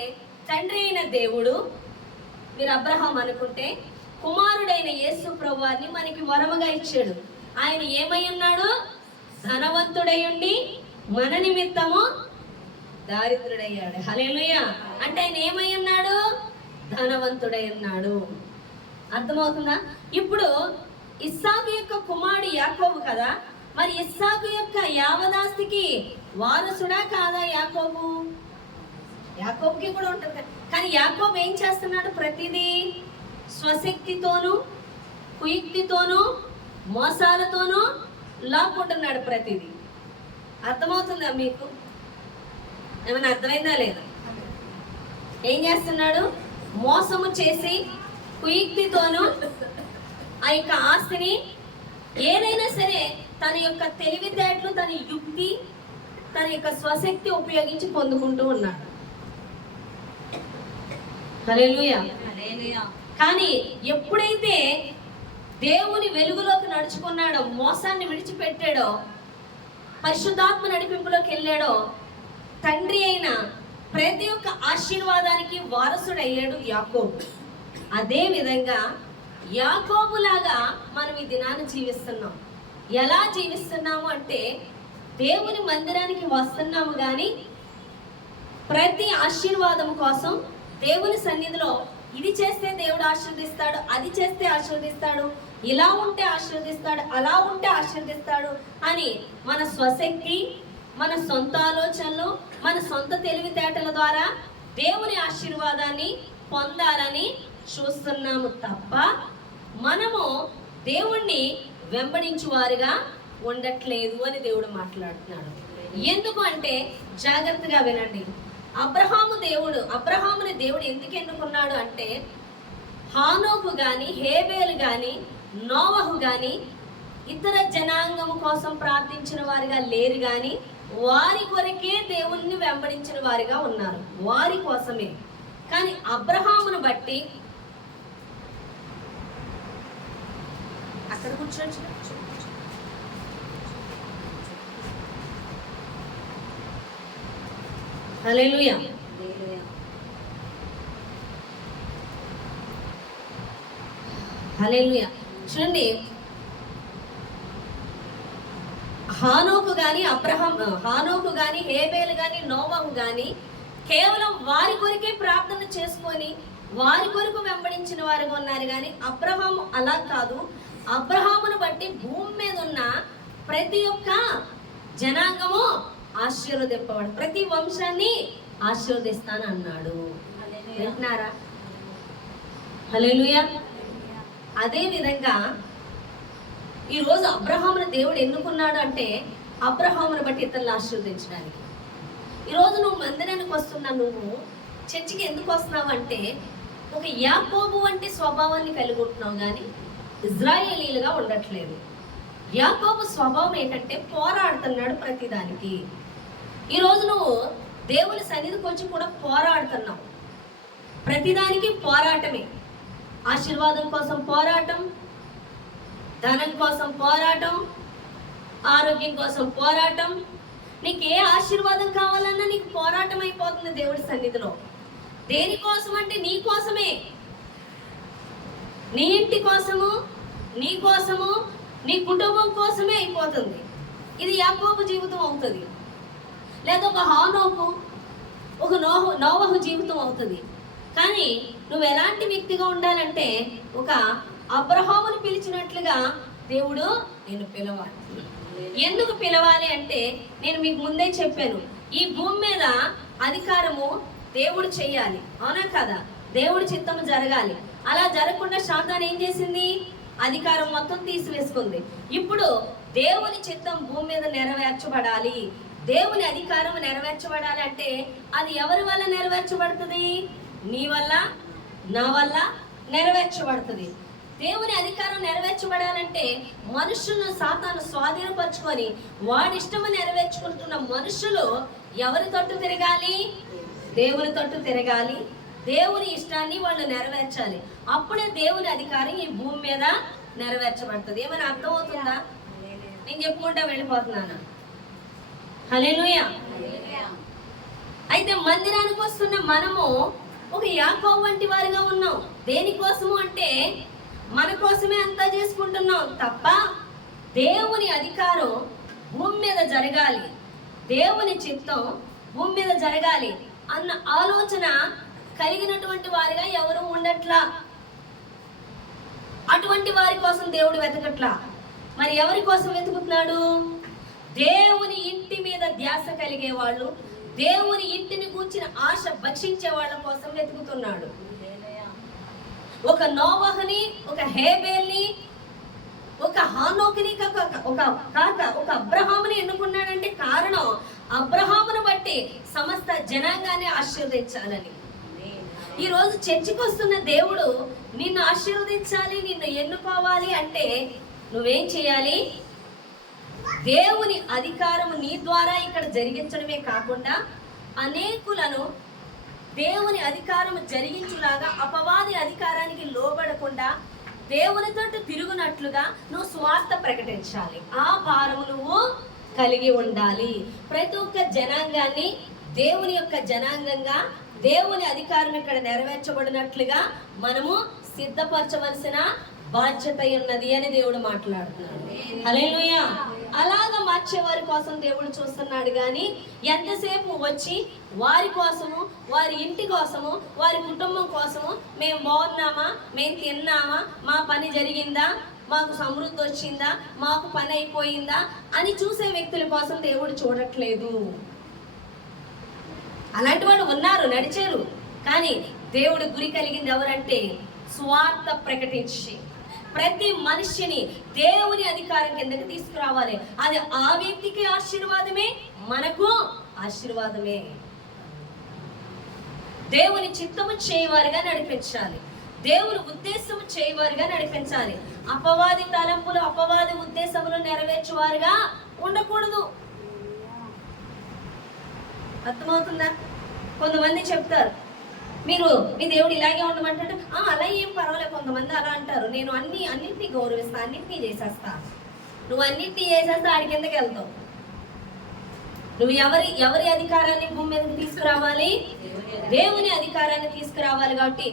తండ్రి అయిన దేవుడు, మీరు అబ్రహాం అనుకుంటే, కుమారుడైన యేసు ప్రభువారిని మనకి వరముగా ఇచ్చాడు. ఆయన ఏమై ఉన్నాడు? ధనవంతుడై ఉండి మన నిమిత్తము దారిద్రుడయ్యాడు. హల్లెలూయా. అంటే ఆయన ఏమై ఉన్నాడు? ధనవంతుడై ఉన్నాడు. అర్థమవుతుందా? ఇప్పుడు ఇస్సాకు యొక్క కుమారుడు యాకోబు కదా, మరి ఇస్సాకు యొక్క యావదాస్తికి వారసుడా కాదా యాకోబు? యాకోబుకి కూడా ఉంటుంది కదా. కానీ యాకోబు ఏం చేస్తున్నాడు? ప్రతిదీ స్వశక్తితోనూ, కుయుక్తితోనూ, మోసాలతోనూ లాక్కుంటున్నాడు ప్రతిదీ. అర్థమవుతుందా మీకు? ఏమైనా అర్థమైందా లేదా? ఏం చేస్తున్నాడు? మోసము చేసి కుయుక్తితోనూ ఆ యొక్క ఆస్తిని ఏదైనా సరే తన యొక్క తెలివితేటలు, తన యుక్తి, తన యొక్క స్వశక్తి ఉపయోగించి పొందుకుంటూ ఉన్నాడు. హల్లెలూయా. కానీ ఎప్పుడైతే దేవుని వెలుగులోకి నడుచుకున్నాడో, మోసాన్ని విడిచిపెట్టాడో, పరిశుద్ధాత్మ నడిపింపులోకి వెళ్ళాడో, తండ్రి అయిన ప్రతి ఒక్క ఆశీర్వాదానికి వారసుడయ్యాడు యాకోబు. అదే విధంగా యాకోబులాగా మనం ఈ దినాన్ని జీవిస్తున్నాం. ఎలా జీవిస్తున్నాము అంటే దేవుని మందిరానికి వస్తున్నాము కానీ ప్రతి ఆశీర్వాదం కోసం దేవుని సన్నిధిలో ఇది చేస్తే దేవుడు ఆశీర్దిస్తాడు, అది చేస్తే ఆశీర్దిస్తాడు, ఇలా ఉంటే ఆశీర్దిస్తాడు, అలా ఉంటే ఆశీర్దిస్తాడు అని మన స్వశక్తి, మన సొంత ఆలోచనలు, మన సొంత తెలివితేటల ద్వారా దేవుని ఆశీర్వాదాన్ని పొందాలని చూస్తున్నాము తప్ప మనము దేవుణ్ణి వెంబడించు వారిగా ఉండట్లేదు అని దేవుడు మాట్లాడుతున్నాడు. ఎందుకు అంటే జాగ్రత్తగా వినండి. అబ్రహాముని దేవుడు ఎందుకు ఎన్నుకున్నాడు అంటే హానోకు గాని, హేబేలు గాని, నోవహు గాని ఇతర జనాంగము కోసం ప్రార్థించిన వారిగా లేరు గాని వారి కొరకే దేవుణ్ణి వెంబడించిన వారిగా ఉన్నారు, వారి కోసమే. కానీ అబ్రహామును బట్టి అక్కడ కూర్చోచ్చు. హల్లెలూయా. హల్లెలూయా. చూడండి, హానోకు గాని, హేబేలు గాని, నోవహు గాని కేవలం వారి కొరకే ప్రార్థన చేసుకొని వారి కొరకు వెంబడించిన వారుగా ఉన్నారు. కానీ అబ్రహాము అలా కాదు. అబ్రహామును బట్టి భూమి మీద ఉన్న ప్రతి ఒక్క జనాంగము ఆశీర్వదింపబడు, ప్రతి వంశాన్ని ఆశీర్వదిస్తాను అన్నాడు. వింటున్నారా? హల్లెలూయా. అదే విధంగా ఈరోజు అబ్రహామును దేవుడు ఎన్నుకున్నాడు అంటే అబ్రహామును బట్టి ఇతరులు ఆశీర్వదించడానికి. ఈరోజు నువ్వు మందిరానికి వస్తున్నా, నువ్వు చర్చికి ఎందుకు వస్తున్నావు అంటే ఒక యాకోబు వంటి స్వభావాన్ని కలిగి ఉంటున్నావు కానీ ఇజ్రాయేలీలుగా ఉండట్లేదు. యాకోబు స్వభావం ఏంటంటే పోరాడుతున్నాడు ప్రతిదానికి. ఈరోజు నువ్వు దేవుని సన్నిధికి వచ్చి కూడా పోరాడుతున్నావు. ప్రతిదానికి పోరాటమే. ఆశీర్వాదం కోసం పోరాటం, ధనం కోసం పోరాటం, ఆరోగ్యం కోసం పోరాటం. నీకు ఏ ఆశీర్వాదం కావాలన్నా నీకు పోరాటం అయిపోతుంది దేవుడి సన్నిధిలో. దేనికోసం అంటే నీ కోసమే, నీ ఇంటి కోసము, నీ కోసము, నీ కుటుంబం కోసమే అయిపోతుంది. ఇది యాకోబు జీవితం అవుతుంది, లేదా ఒక హానోకు, ఒక నోవహు జీవితం అవుతుంది. కానీ నువ్వు ఎలాంటి వ్యక్తిగా ఉండాలంటే ఒక అబ్రహామును పిలిచినట్లుగా దేవుడు నేను పిలవాలి. ఎందుకు పిలవాలి అంటే నేను మీకు ముందే చెప్పాను, ఈ భూమి మీద అధికారము దేవుడు చెయ్యాలి, అవునా కదా? దేవుడి చిత్తము జరగాలి. అలా జరగకుండా సాతాను ఏం చేసింది? అధికారం మొత్తం తీసివేసుకుంది. ఇప్పుడు దేవుని చిత్తం భూమి మీద నెరవేర్చబడాలి. దేవుని అధికారం నెరవేర్చబడాలి అంటే అది ఎవరి వల్ల నెరవేర్చబడుతుంది? నీ వల్ల, నా వల్ల నెరవేర్చబడుతుంది. దేవుని అధికారం నెరవేర్చబడాలంటే మనుషులను సాతాను స్వాధీనపరుచుకొని వాడి ఇష్టము నెరవేర్చుకుంటున్న మనుషులు ఎవరి తట్టు తిరగాలి? దేవుని తట్టు తిరగాలి. దేవుని ఇష్టాన్ని వాళ్ళు నెరవేర్చాలి. అప్పుడే దేవుని అధికారం ఈ భూమి మీద నెరవేర్చబడుతుంది. ఏమైనా అర్థం అవుతుందా? నేను చెప్పుకుంటా వెళ్ళిపోతున్నాను. హల్లెలూయా. అయితే మందిరానికి వస్తున్న మనము ఒక యాకోబు వంటి వారిగా ఉన్నాం. దేనికోసము అంటే మన కోసమే అంతా చేసుకుంటున్నాం తప్ప దేవుని అధికారం భూమి మీద జరగాలి, దేవుని చిత్తం భూమి మీద జరగాలి అన్న ఆలోచన కలిగినటువంటి వారిగా ఎవరు ఉండట్లా. అటువంటి వారి కోసం దేవుడు వెతకట్లా. మరి ఎవరి కోసం వెతుకుతున్నాడు? దేవుని ఇంటి మీద ధ్యాస కలిగే వాళ్ళు, దేవుని ఇంటిని కూర్చిన ఆశ భక్షించే వాళ్ళ కోసం వెతుకుతున్నాడు. ఒక నోవహుని, ఒక హేబేల్ని, ఒక హానోకుని ఒక అబ్రహాముని ఎన్నుకున్నాడంటే కారణం అబ్రహామును బట్టి సమస్త జనాంగాన్ని ఆశీర్వదించాలని. ఈ రోజు చర్చికి వస్తున్న దేవుడు నిన్ను ఆశీర్వదించాలి, నిన్ను ఎన్నుకోవాలి అంటే నువ్వేం చేయాలి? దేవుని అధికారము నీ ద్వారా ఇక్కడ జరిగించడమే కాకుండా అనేకులను దేవుని అధికారము జరిగించులాగా అపవాది అధికారానికి లోబడకుండా దేవునితో తిరుగునట్లుగా నువ్వు స్వార్థ ప్రకటించాలి. ఆ భారము నువ్వు కలిగి ఉండాలి. ప్రతి ఒక్క జనాంగాన్ని దేవుని యొక్క జనాంగంగా దేవుని అధికారం ఇక్కడ నెరవేర్చబడినట్లుగా మనము సిద్ధపరచవలసిన బాధ్యత ఉన్నది అని దేవుడు మాట్లాడుతున్నాడు. హల్లెలూయా. అలాగా మార్చే వారి కోసం దేవుడు చూస్తున్నాడు కానీ ఎంతసేపు వచ్చి వారి కోసము, వారి ఇంటి కోసము, వారి కుటుంబం కోసము మేము బాగున్నామా, మేము తిన్నామా, మా పని జరిగిందా, మాకు సమృద్ధి వచ్చిందా, మాకు పని అయిపోయిందా అని చూసే వ్యక్తుల కోసం దేవుడు చూడట్లేదు. అలాంటి వాళ్ళు ఉన్నారు, నడిచారు. కానీ దేవుడు గురి కలిగింది ఎవరంటే స్వార్థ ప్రకటించి ప్రతి మనిషిని దేవుని అధికారం కిందకి తీసుకురావాలి. అది ఆ వ్యక్తికి ఆశీర్వాదమే, మనకు ఆశీర్వాదమే. దేవుని చిత్తము చేయవారిగా నడిపించాలి, దేవుని ఉద్దేశము చేయవారిగా నడిపించాలి. అపవాది తలంపులు, అపవాది ఉద్దేశములు నెరవేర్చువారుగా ఉండకూడదు. అర్థమవుతుందా? కొంతమంది చెప్తారు, మీరు మీ దేవుడు ఇలాగే ఉండమంటే అలా ఏం పర్వాలేదు. కొంతమంది అలా అంటారు, నేను అన్నింటినీ గౌరవిస్తా, అన్నింటినీ చేసేస్తా. నువ్వు అన్నింటినీ చేసేస్తా, ఆడి కిందకి వెళ్తావు. నువ్వు ఎవరి అధికారాన్ని భూమి మీదకి తీసుకురావాలి? దేవుని అధికారాన్ని తీసుకురావాలి. కాబట్టి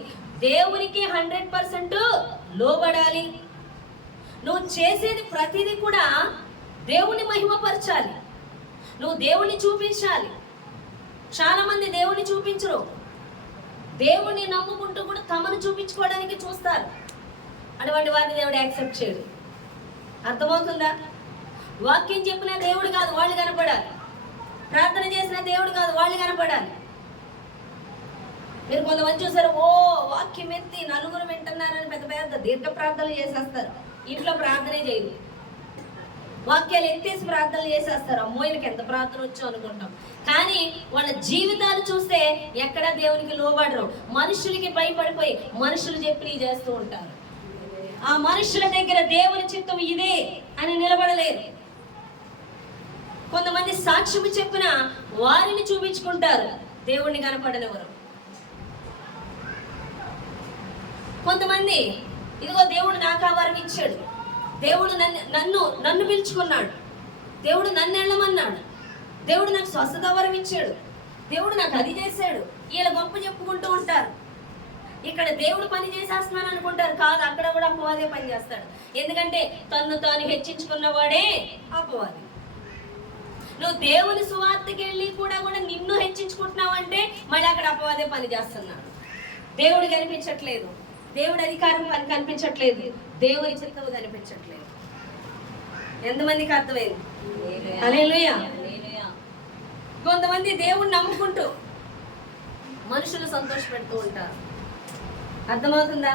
దేవునికి 100% లోబడాలి. నువ్వు చేసేది ప్రతిదీ కూడా దేవుని మహిమపరచాలి, నువ్వు దేవుని చూపించాలి. చాలా మంది దేవుని చూపించరు, దేవుని నమ్ముకుంటూ కూడా తమను చూపించుకోవడానికి చూస్తారు. అటువంటి వారిని దేవుడు యాక్సెప్ట్ చేయడు. అర్థమవుతుందా? వాక్యం చెప్పిన దేవుడు కాదు, వాళ్ళు కనపడాలి. ప్రార్థన చేసిన దేవుడు కాదు, వాళ్ళు కనపడాలి. మీరు కొంతమంది చూసారు, ఓ వాక్యం ఎత్తి నలుగురు వింటున్నారని పెద్ద పెద్ద దీర్ఘ ప్రార్థనలు చేసేస్తారు, ఇంట్లో ప్రార్థనే చేయరు. వాక్యాలు ఎత్తేసి ప్రార్థనలు చేసేస్తారు. అమ్మోయిలకి ఎంత ప్రార్థన వచ్చో అనుకుంటాం. కానీ వాళ్ళ జీవితాలు చూస్తే ఎక్కడ దేవునికి లోబడరు. మనుషులకి భయపడిపోయి మనుషులు చెప్పి చేస్తూ ఉంటారు. ఆ మనుషుల దగ్గర దేవుని చిత్తం ఇదే అని నిలబడలేరు. కొంతమంది సాక్ష్యము చెప్పిన వారిని చూపించుకుంటారు, దేవుణ్ణి కనపడనివ్వరు. కొంతమంది ఇదిగో దేవుడు నాకు ఆ వరం ఇచ్చాడు, దేవుడు నన్ను పిలుచుకున్నాడు, దేవుడు నన్ను వెళ్ళమన్నాడు, దేవుడు నాకు స్వస్థత వరం ఇచ్చాడు, దేవుడు నాకు అది చేశాడు, వీళ్ళ గొప్ప చెప్పుకుంటూ ఉంటారు. ఇక్కడ దేవుడు పని చేసేస్తున్నాను అనుకుంటారు. కాదు, అక్కడ కూడా అపవాదే పని చేస్తాడు. ఎందుకంటే తన్ను తాను హెచ్చించుకున్నవాడే అపవాది. నువ్వు దేవుని సువార్తకి వెళ్ళి కూడా నిన్ను హెచ్చించుకుంటున్నావు అంటే మళ్ళీ అక్కడ అపవాదే పని చేస్తున్నాడు. దేవుడు కనిపించట్లేదు, దేవుడి అధికారం పని కనిపించట్లేదు, దేవుని చిత్తము కనిపించట్లేదు. ఎంతమందికి అర్థమైంది? హల్లెలూయా. కొంతమంది దేవుణ్ణి నమ్ముకుంటూ మనుషులు సంతోషపెడుతూ ఉంటారు. అర్థమవుతుందా?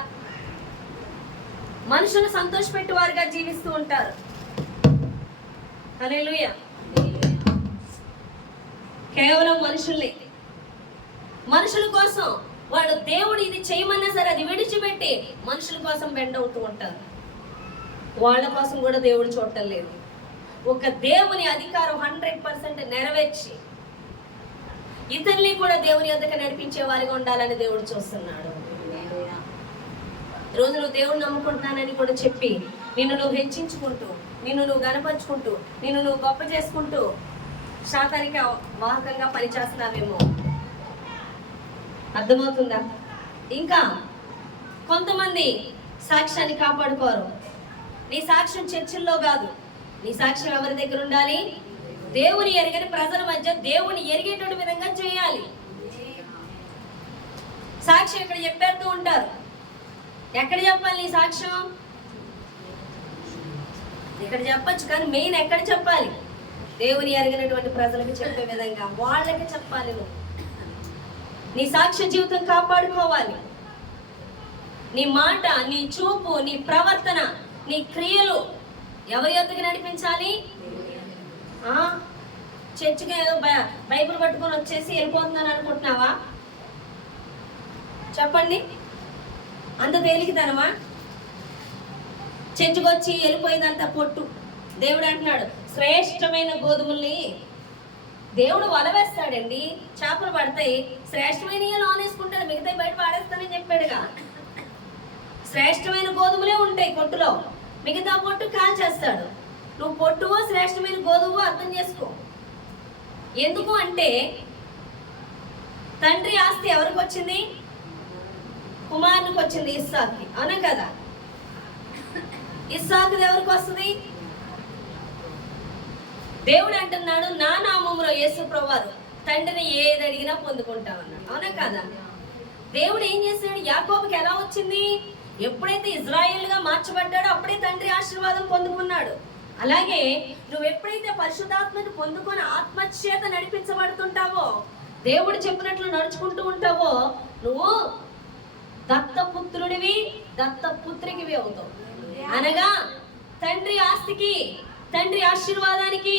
మనుషులు సంతోషపెట్టు వారిగా జీవిస్తూ ఉంటారు. హల్లెలూయా. కేవలం మనుషుల కోసం వాడు దేవుడు ఇది చేయమన్నా సరే అది విడిచిపెట్టి మనుషుల కోసం బెండ్ అవుతూ ఉంటారు. వాళ్ళ కోసం కూడా దేవుడు చూడటం లేదు. ఒక దేవుని అధికారం 100% నెరవేర్చి ఇతరుల్ని కూడా దేవుని యొద్దకు నడిపించే వారిగా ఉండాలని దేవుడు చూస్తున్నాడు. రోజు నువ్వు దేవుడు నమ్ముకుంటున్నానని కూడా చెప్పి నిన్ను నువ్వు హెచ్చించుకుంటూ, నిన్ను నువ్వు గణపరుచుకుంటూ, నిన్ను నువ్వు గొప్ప చేసుకుంటూ శాతానికి వాహకంగా పనిచేస్తున్నావేమో. అర్థమవుతుందా? ఇంకా కొంతమంది సాక్ష్యాన్ని కాపాడుకోరు. నీ సాక్ష్యం చర్చిల్లో కాదు, నీ సాక్ష్యం ఎవరి దగ్గర ఉండాలి? దేవుని ఎరగని ప్రజల మధ్య దేవుని ఎరిగేటువంటి విధంగా చేయాలి. సాక్ష్యం ఇక్కడ చెప్పేస్తూ ఉంటారు. ఎక్కడ చెప్పాలి నీ సాక్ష్యం? ఇక్కడ చెప్పచ్చు, కానీ మెయిన్ ఎక్కడ చెప్పాలి? దేవుని ఎరగినటువంటి ప్రజలకు చెప్పే విధంగా వాళ్ళకి చెప్పాలి. నువ్వు నీ సాక్ష్య జీవితం కాపాడుకోవాలి. నీ మాట, నీ చూపు, నీ ప్రవర్తన, నీ క్రియలు ఎవరి యొద్దకు నడిపించాలి? చర్చికి ఏదో బైబిల్ పట్టుకొని వచ్చేసి వెళ్ళిపోతున్నాను అనుకుంటున్నావా? చెప్పండి, అంత తేలికదనమా? చర్చికి వచ్చి వెళ్ళిపోయిందంతా పొట్టు. దేవుడు అంటున్నాడు, శ్రేష్టమైన గోధుమల్ని దేవుడు వలవేస్తాడండి. చేపలు పడతాయి, శ్రేష్టమైన లోనేసుకుంటాడు, మిగతాయి బయట పాడేస్తానని చెప్పాడుగా. శ్రేష్టమైన గోధుమలే ఉంటాయి పొట్టులో, మిగతా పొట్టు కాల్చేస్తాడు. నువ్వు పొట్టువో శ్రేష్టమైన గోధుమో అర్థం చేసుకో. ఎందుకు అంటే తండ్రి ఆస్తి ఎవరికి వచ్చింది? కుమారునికి వచ్చింది, ఇస్సాకుకి. అవునా కదా? ఇస్సాకుది ఎవరికి వస్తుంది? దేవుడు అంటున్నాడు, నా నామములో యేసు ప్రభువారు తండ్రిని ఏది అడిగినా పొందుకుంటామన్నాడు. అవునా కదా? దేవుడు ఏం చేశాడు? యాకోబుకి ఎలా వచ్చింది? ఎప్పుడైతే ఇజ్రాయేలుగా మార్చబడ్డాడో అప్పుడే తండ్రి ఆశీర్వాదం పొందుకున్నాడు. అలాగే నువ్వు ఎప్పుడైతే పరిశుద్ధాత్మని పొందుకొని ఆత్మచేత నడిపించబడుతుంటావో, దేవుడు చెప్పినట్లు నడుచుకుంటూ ఉంటావో, నువ్వు దత్తపుత్రుడివి, దత్తపుత్రికివి అవుతావు. అనగా తండ్రి ఆస్తికి, తండ్రి ఆశీర్వాదానికి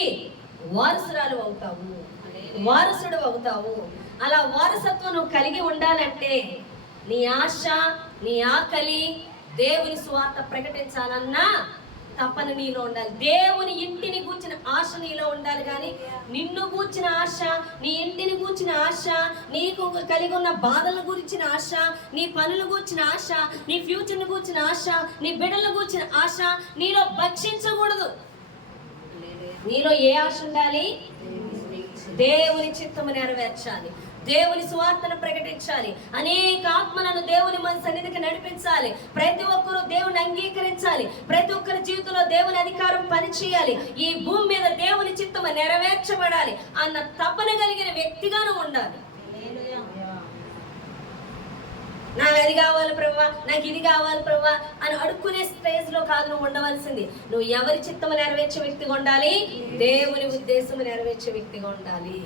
వారసురాలు అవుతావు, వారసుడు అవుతావు. అలా వారసత్వం నువ్వు కలిగి ఉండాలంటే నీ ఆశ, నీ ఆకలి దేవుని సువార్త ప్రకటించాలన్నా తప్పని నీలో ఉండాలి. దేవుని ఇంటిని గూర్చిన ఆశ నీలో ఉండాలి. కానీ నిన్ను గూర్చిన ఆశ, నీ ఇంటిని గూర్చిన ఆశ, నీకు కలిగి ఉన్న బాధల గురించిన ఆశ, నీ పనుల గూర్చిన ఆశ, నీ ఫ్యూచర్ని గూర్చిన ఆశ, నీ బిడ్డల గూర్చిన ఆశ నీలో భక్షించకూడదు. నీలో ఏ ఆశ ఉండాలి? దేవుని చిత్తము నెరవేర్చాలి, దేవుని సువార్తను ప్రకటించాలి, అనేక ఆత్మలను దేవుని మన సన్నిధికి నడిపించాలి, ప్రతి ఒక్కరూ దేవుని అంగీకరించాలి, ప్రతి ఒక్కరి జీవితంలో దేవుని అధికారం పనిచేయాలి, ఈ భూమి మీద దేవుని చిత్తము నెరవేర్చబడాలి అన్న తపన కలిగిన వ్యక్తిగాను ఉండాలి. నాకు అది కావాలి ప్రభువా, నాకు ఇది కావాలి ప్రభువా అని అడుక్కునే స్టేజ్ లో కాదు నువ్వు ఉండవలసింది. నువ్వు ఎవరి చిత్తము నెరవేర్చే వ్యక్తిగా ఉండాలి? దేవుని ఉద్దేశము నెరవేర్చే వ్యక్తిగా ఉండాలి.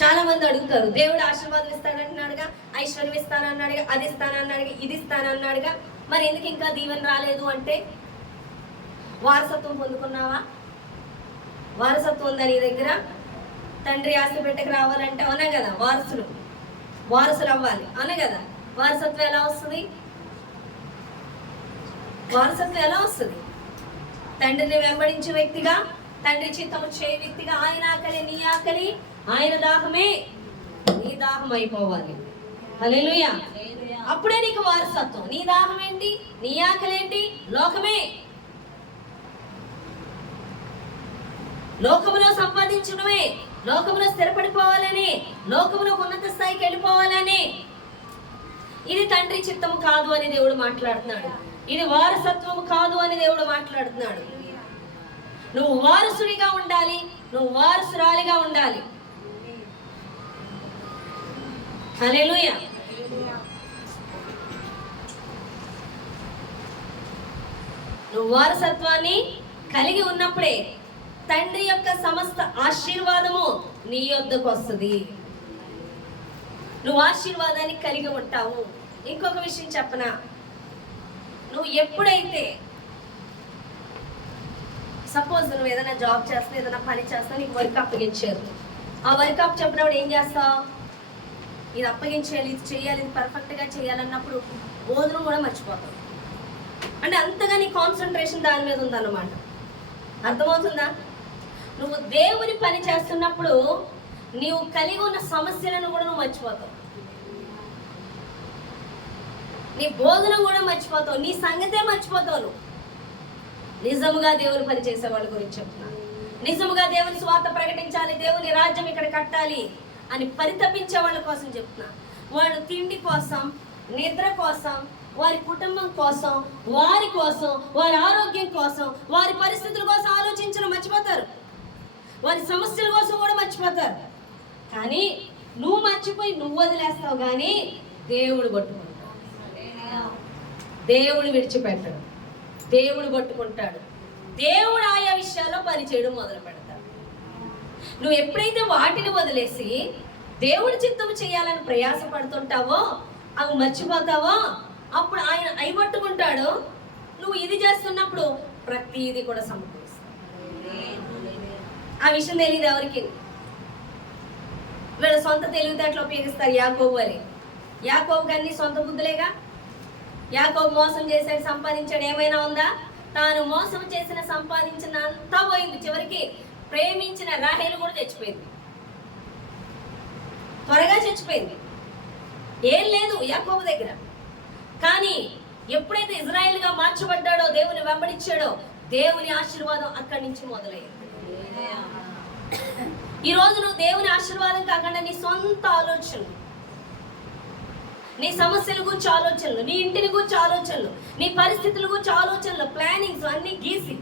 చాలా మంది అడుగుతారు, దేవుడు ఆశీర్వాదం ఇస్తానంటున్నాడుగా, ఐశ్వర్యం ఇస్తానన్నాడుగా, అది ఇస్తానన్నాడుగా, ఇది ఇస్తానన్నాడుగా, మరి ఎందుకు ఇంకా దీవెన రాలేదు అంటే, వారసత్వం పొందుకున్నావా? వారసత్వం ఉందా నీ దగ్గర? తండ్రి ఆస్తి బిడ్డకు రావాలంటే అవునా కదా, వారసులు అవ్వాలి. అవునా కదా? వారసత్వం ఎలా వస్తుంది? వారసత్వం ఎలా వస్తుంది? తండ్రిని వెంబడించే వ్యక్తిగా, తండ్రి చిత్తము చేయ వ్యక్తిగా, ఆయన ఆకలి నీ ఆకలి, ఆయన దాహమే నీ దాహం అయిపోవాలి. హల్లెలూయా. అప్పుడే నీకు వారసత్వం. నీ దాహం ఏంటి? నీ ఆకలి ఏంటి? లోకమే. లోకములో సంపాదించడమే, లోకములో స్థిరపడిపోవాలని, లోకములో ఉన్నత స్థాయికి వెళ్ళిపోవాలని. ఇది తండ్రి చిత్తము కాదు అని దేవుడు మాట్లాడుతున్నాడు. ఇది వారసత్వము కాదు అని దేవుడు మాట్లాడుతున్నాడు. నువ్వు వారసుడిగా ఉండాలి, నువ్వు వారసురాలిగా ఉండాలి. హల్లెలూయా. నువ్వు వారసత్వాన్ని కలిగి ఉన్నప్పుడే తండ్రి యొక్క సమస్త ఆశీర్వాదము నీ యొద్దకు వస్తుంది. నువ్వు ఆశీర్వాదాన్ని కలిగి ఉంటావు. ఇంకొక విషయం చెప్పనా, నువ్వు ఎప్పుడైతే సపోజ్ నువ్వు ఏదైనా జాబ్ చేస్తావు, ఏదైనా పని చేస్తావు, నీకు వర్క్ అప్పగించారు. ఆ వర్క్ అప్ చెప్పినప్పుడు ఏం చేస్తావు? ఇది అప్పగించేయాలి, ఇది చేయాలి, ఇది పర్ఫెక్ట్గా చేయాలన్నప్పుడు భోజనం కూడా మర్చిపోతావు. అంటే అంతగా నీ కాన్సన్ట్రేషన్ దాని మీద ఉందన్నమాట. అర్థమవుతుందా? నువ్వు దేవుని పని చేస్తున్నప్పుడు నీవు కలిగి ఉన్న సమస్యలను కూడా నువ్వు మర్చిపోతావు, నీ బోధన కూడా మర్చిపోతావు, నీ సంగతే మర్చిపోతావు. నువ్వు నిజముగా దేవుని పని చేసే వాళ్ళ గురించి చెప్తున్నాను. నిజముగా దేవుని స్వార్థ ప్రకటించాలి, దేవుని రాజ్యం ఇక్కడ కట్టాలి అని పరితపించే వాళ్ళ కోసం చెప్తున్నా. వాళ్ళు తిండి కోసం, నిద్ర కోసం, వారి కుటుంబం కోసం, వారి కోసం, వారి ఆరోగ్యం కోసం, వారి పరిస్థితుల కోసం ఆలోచించడం మర్చిపోతారు, వారి సమస్యల కోసం కూడా మర్చిపోతారు. కానీ నువ్వు మర్చిపోయి నువ్వు వదిలేస్తావు, కానీ దేవుడు పట్టుకుంటాడు, దేవుడు విడిచిపెట్టాడు, దేవుడు పట్టుకుంటాడు. దేవుడు ఆయా విషయాల్లో పని చేయడం మొదలు పెడతాడు. నువ్వు ఎప్పుడైతే వాటిని వదిలేసి దేవుడి చిత్తము చేయాలని ప్రయాసపడుతుంటావో, అవి మర్చిపోతావో, అప్పుడు ఆయన అయి పట్టుకుంటాడు. నువ్వు ఇది చేస్తున్నప్పుడు ప్రతిదీ కూడా సమకూరుస్తావు. ఆ విషయం తెలియదు ఎవరికి. వీళ్ళ సొంత తెలివితేటలు ఉపయోగిస్తారు. యాకోబు అని, యాకోబుకి అన్ని సొంత బుద్ధులేగా. యాకోబు మోసం చేశాడు, సంపాదించాడు, ఏమైనా ఉందా? తాను మోసం చేసిన సంపాదించిన అంతా పోయింది. చివరికి ప్రేమించిన రాహేలు కూడా చచ్చిపోయింది, త్వరగా చచ్చిపోయింది. ఏం లేదు యాకోబు దగ్గర. కానీ ఎప్పుడైతే ఇజ్రాయేల్గా మార్చబడ్డాడో, దేవుని వెంబడించాడో, దేవుని ఆశీర్వాదం అక్కడి నుంచి మొదలైంది. ఈ రోజు నువ్వు దేవుని ఆశీర్వాదం కాకుండా నీ సొంత ఆలోచనలు, నీ సమస్యల గురించి ఆలోచనలు, నీ ఇంటిని గురించి ఆలోచనలు, నీ పరిస్థితుల గురించి ఆలోచనలు, ప్లానింగ్స్ అన్ని గీసి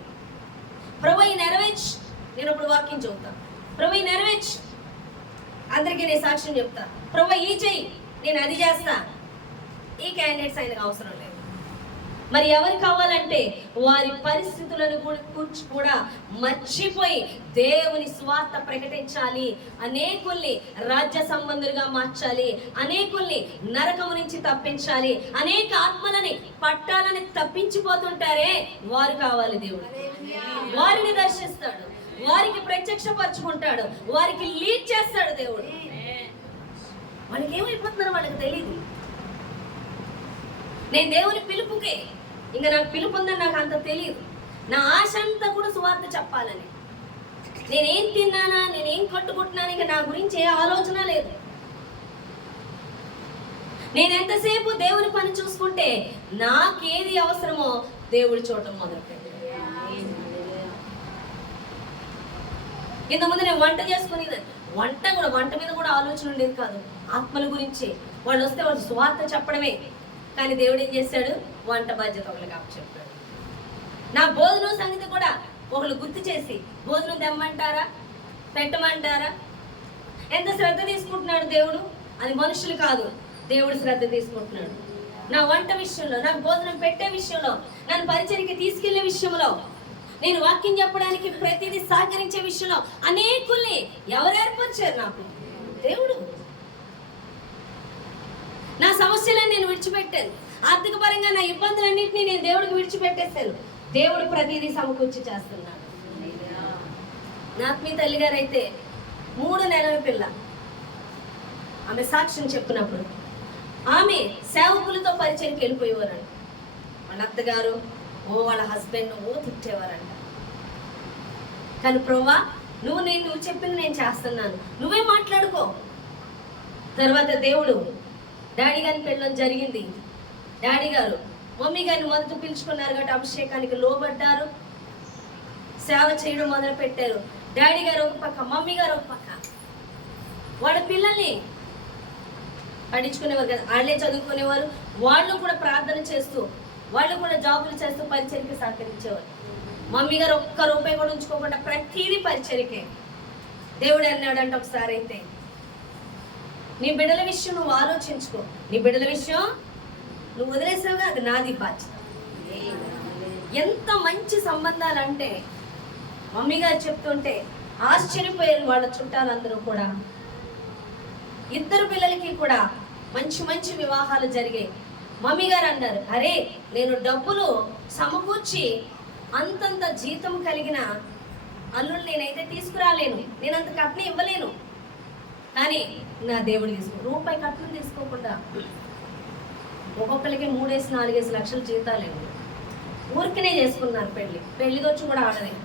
ప్రభు ఈ నెరవేర్చు. నేను ఇప్పుడు వాక్యం చెబుతాను, ప్రభు ఈ నెరవేర్చు, అందరికీ నేను సాక్ష్యం చెప్తా, ప్రభు ఈ చెయ్యి, నేను అది చేస్తా. ఈ క్యాండిడేట్స్ ఆయనకు అవసరం లేదు. మరి ఎవరు కావాలంటే వారి పరిస్థితులను కూడా మర్చిపోయి దేవుని స్వార్థ ప్రకటించాలి, అనేకుల్ని రాజ్య సంబంధులుగా మార్చాలి, అనేకుల్ని నరకము నుంచి తప్పించాలి, అనేక ఆత్మలని పట్టాలని తప్పించిపోతుంటారే వారు కావాలి. దేవుడు వారిని దర్శిస్తాడు, వారికి ప్రత్యక్షపరచుకుంటాడు, వారికి లీడ్ చేస్తాడు. దేవుడు వాళ్ళకి ఏమైపోతున్నారో వాళ్ళకి తెలియదు. నేను దేవుని పిలుపుకే, ఇంకా నాకు పిలుపు ఉందని నాకు అంత తెలియదు. నా ఆశ అంతా కూడా సువార్త చెప్పాలని. నేనేం తిన్నానా, నేనేం కట్టుకుంటున్నాను, ఇంకా నా గురించి ఏ ఆలోచన లేదు. నేను ఎంతసేపు దేవుని పని చూసుకుంటే నాకేది అవసరమో దేవుడు చూడటం మొదలుపెట్టాడు. ఇంతకుముందు నేను వంట చేసుకునేది, వంట మీద కూడా ఆలోచన ఉండేది కాదు. ఆత్మల గురించి వాళ్ళు వస్తే వాళ్ళు సువార్త చెప్పడమే. కానీ దేవుడు ఏం చేశాడు, వంట బాధ్యత ఒకరికి అప్పచెప్పాడు. నా భోజనం సంగతి కూడా ఒకళ్ళు గుర్తు చేసి, భోజనం తెమ్మంటారా, పెట్టమంటారా, ఎంత శ్రద్ధ తీసుకుంటున్నాడు దేవుడు. అది మనుషులు కాదు, దేవుడు శ్రద్ధ తీసుకుంటున్నాడు. నా వంట విషయంలో, నాకు భోజనం పెట్టే విషయంలో, నన్ను పరిచర్యకి తీసుకెళ్లే విషయంలో, నేను వాక్యం చెప్పడానికి ప్రతిదీ సహకరించే విషయంలో అనేకుల్ని ఎవరు ఏర్పరిచారు? నాకు దేవుడు. నా సమస్యలను నేను విడిచిపెట్టాను, ఆర్థిక పరంగా నా ఇబ్బందులన్నింటినీ నేను దేవుడికి విడిచిపెట్టేశాను. దేవుడు ప్రతిదీ సమకూర్చి చేస్తున్నాడు. నా ఆత్మీయ తల్లి గారు అయితే 3 నెలల పిల్ల, ఆమె సాక్ష్యం చెప్పినప్పుడు ఆమె సేవకులతో పరిచయకి వెళ్ళిపోయేవారంట. వాళ్ళ అత్తగారు వాళ్ళ హస్బెండ్ తిట్టేవారంట. కానీ ప్రభువా, నువ్వు చెప్పింది నేను చేస్తున్నాను, నువ్వే మాట్లాడుకో. తర్వాత దేవుడు డాడీ గారిని పెళ్ళడం జరిగింది. డాడీ గారు మమ్మీ గారిని మొదట పిలుచుకున్నారు కాబట్టి అభిషేకానికి లోబడ్డారు, సేవ చేయడం మొదలు పెట్టారు. డాడీ గారు ఒక పక్క, మమ్మీ గారు ఒక పక్క. వాళ్ళ పిల్లల్ని పడించుకునేవారు కదా, వాళ్ళే చదువుకునేవారు. వాళ్ళు కూడా ప్రార్థన చేస్తూ, వాళ్ళు కూడా జాబులు చేస్తూ పరిచర్యకి సహకరించేవారు. మమ్మీ గారు ఒక్క రూపాయి కూడా ఉంచుకోకుండా ప్రతిదీ పరిచర్యకే. దేవుడు అన్నాడంటే ఒకసారి అయితే, నీ బిడ్డల విషయం నువ్వు ఆలోచించుకో, నీ బిడ్డల విషయం నువ్వు వదిలేసావుగా, అది నాది బాధ్యత. ఎంత మంచి సంబంధాలు అంటే, మమ్మీ గారు చెప్తుంటే ఆశ్చర్యపోయారు వాళ్ళ చుట్టాలందరూ కూడా. 2 పిల్లలకి కూడా మంచి మంచి వివాహాలు జరిగాయి. మమ్మీ గారు అన్నారు, అరే నేను డబ్బులు సమకూర్చి అంతంత జీతం కలిగిన అల్లుళ్ళు నేనైతే తీసుకురాలేను, నేను అంత కట్నం ఇవ్వలేను. కానీ నా దేవుడు రూపాయి కట్నం తీసుకోకుండా ఒక్కొక్కరికి 3-4 లక్షల జీతాలేవు. ఊరికనే చేసుకున్నారు పెళ్లికి వచ్చి కూడా ఆడలేదు.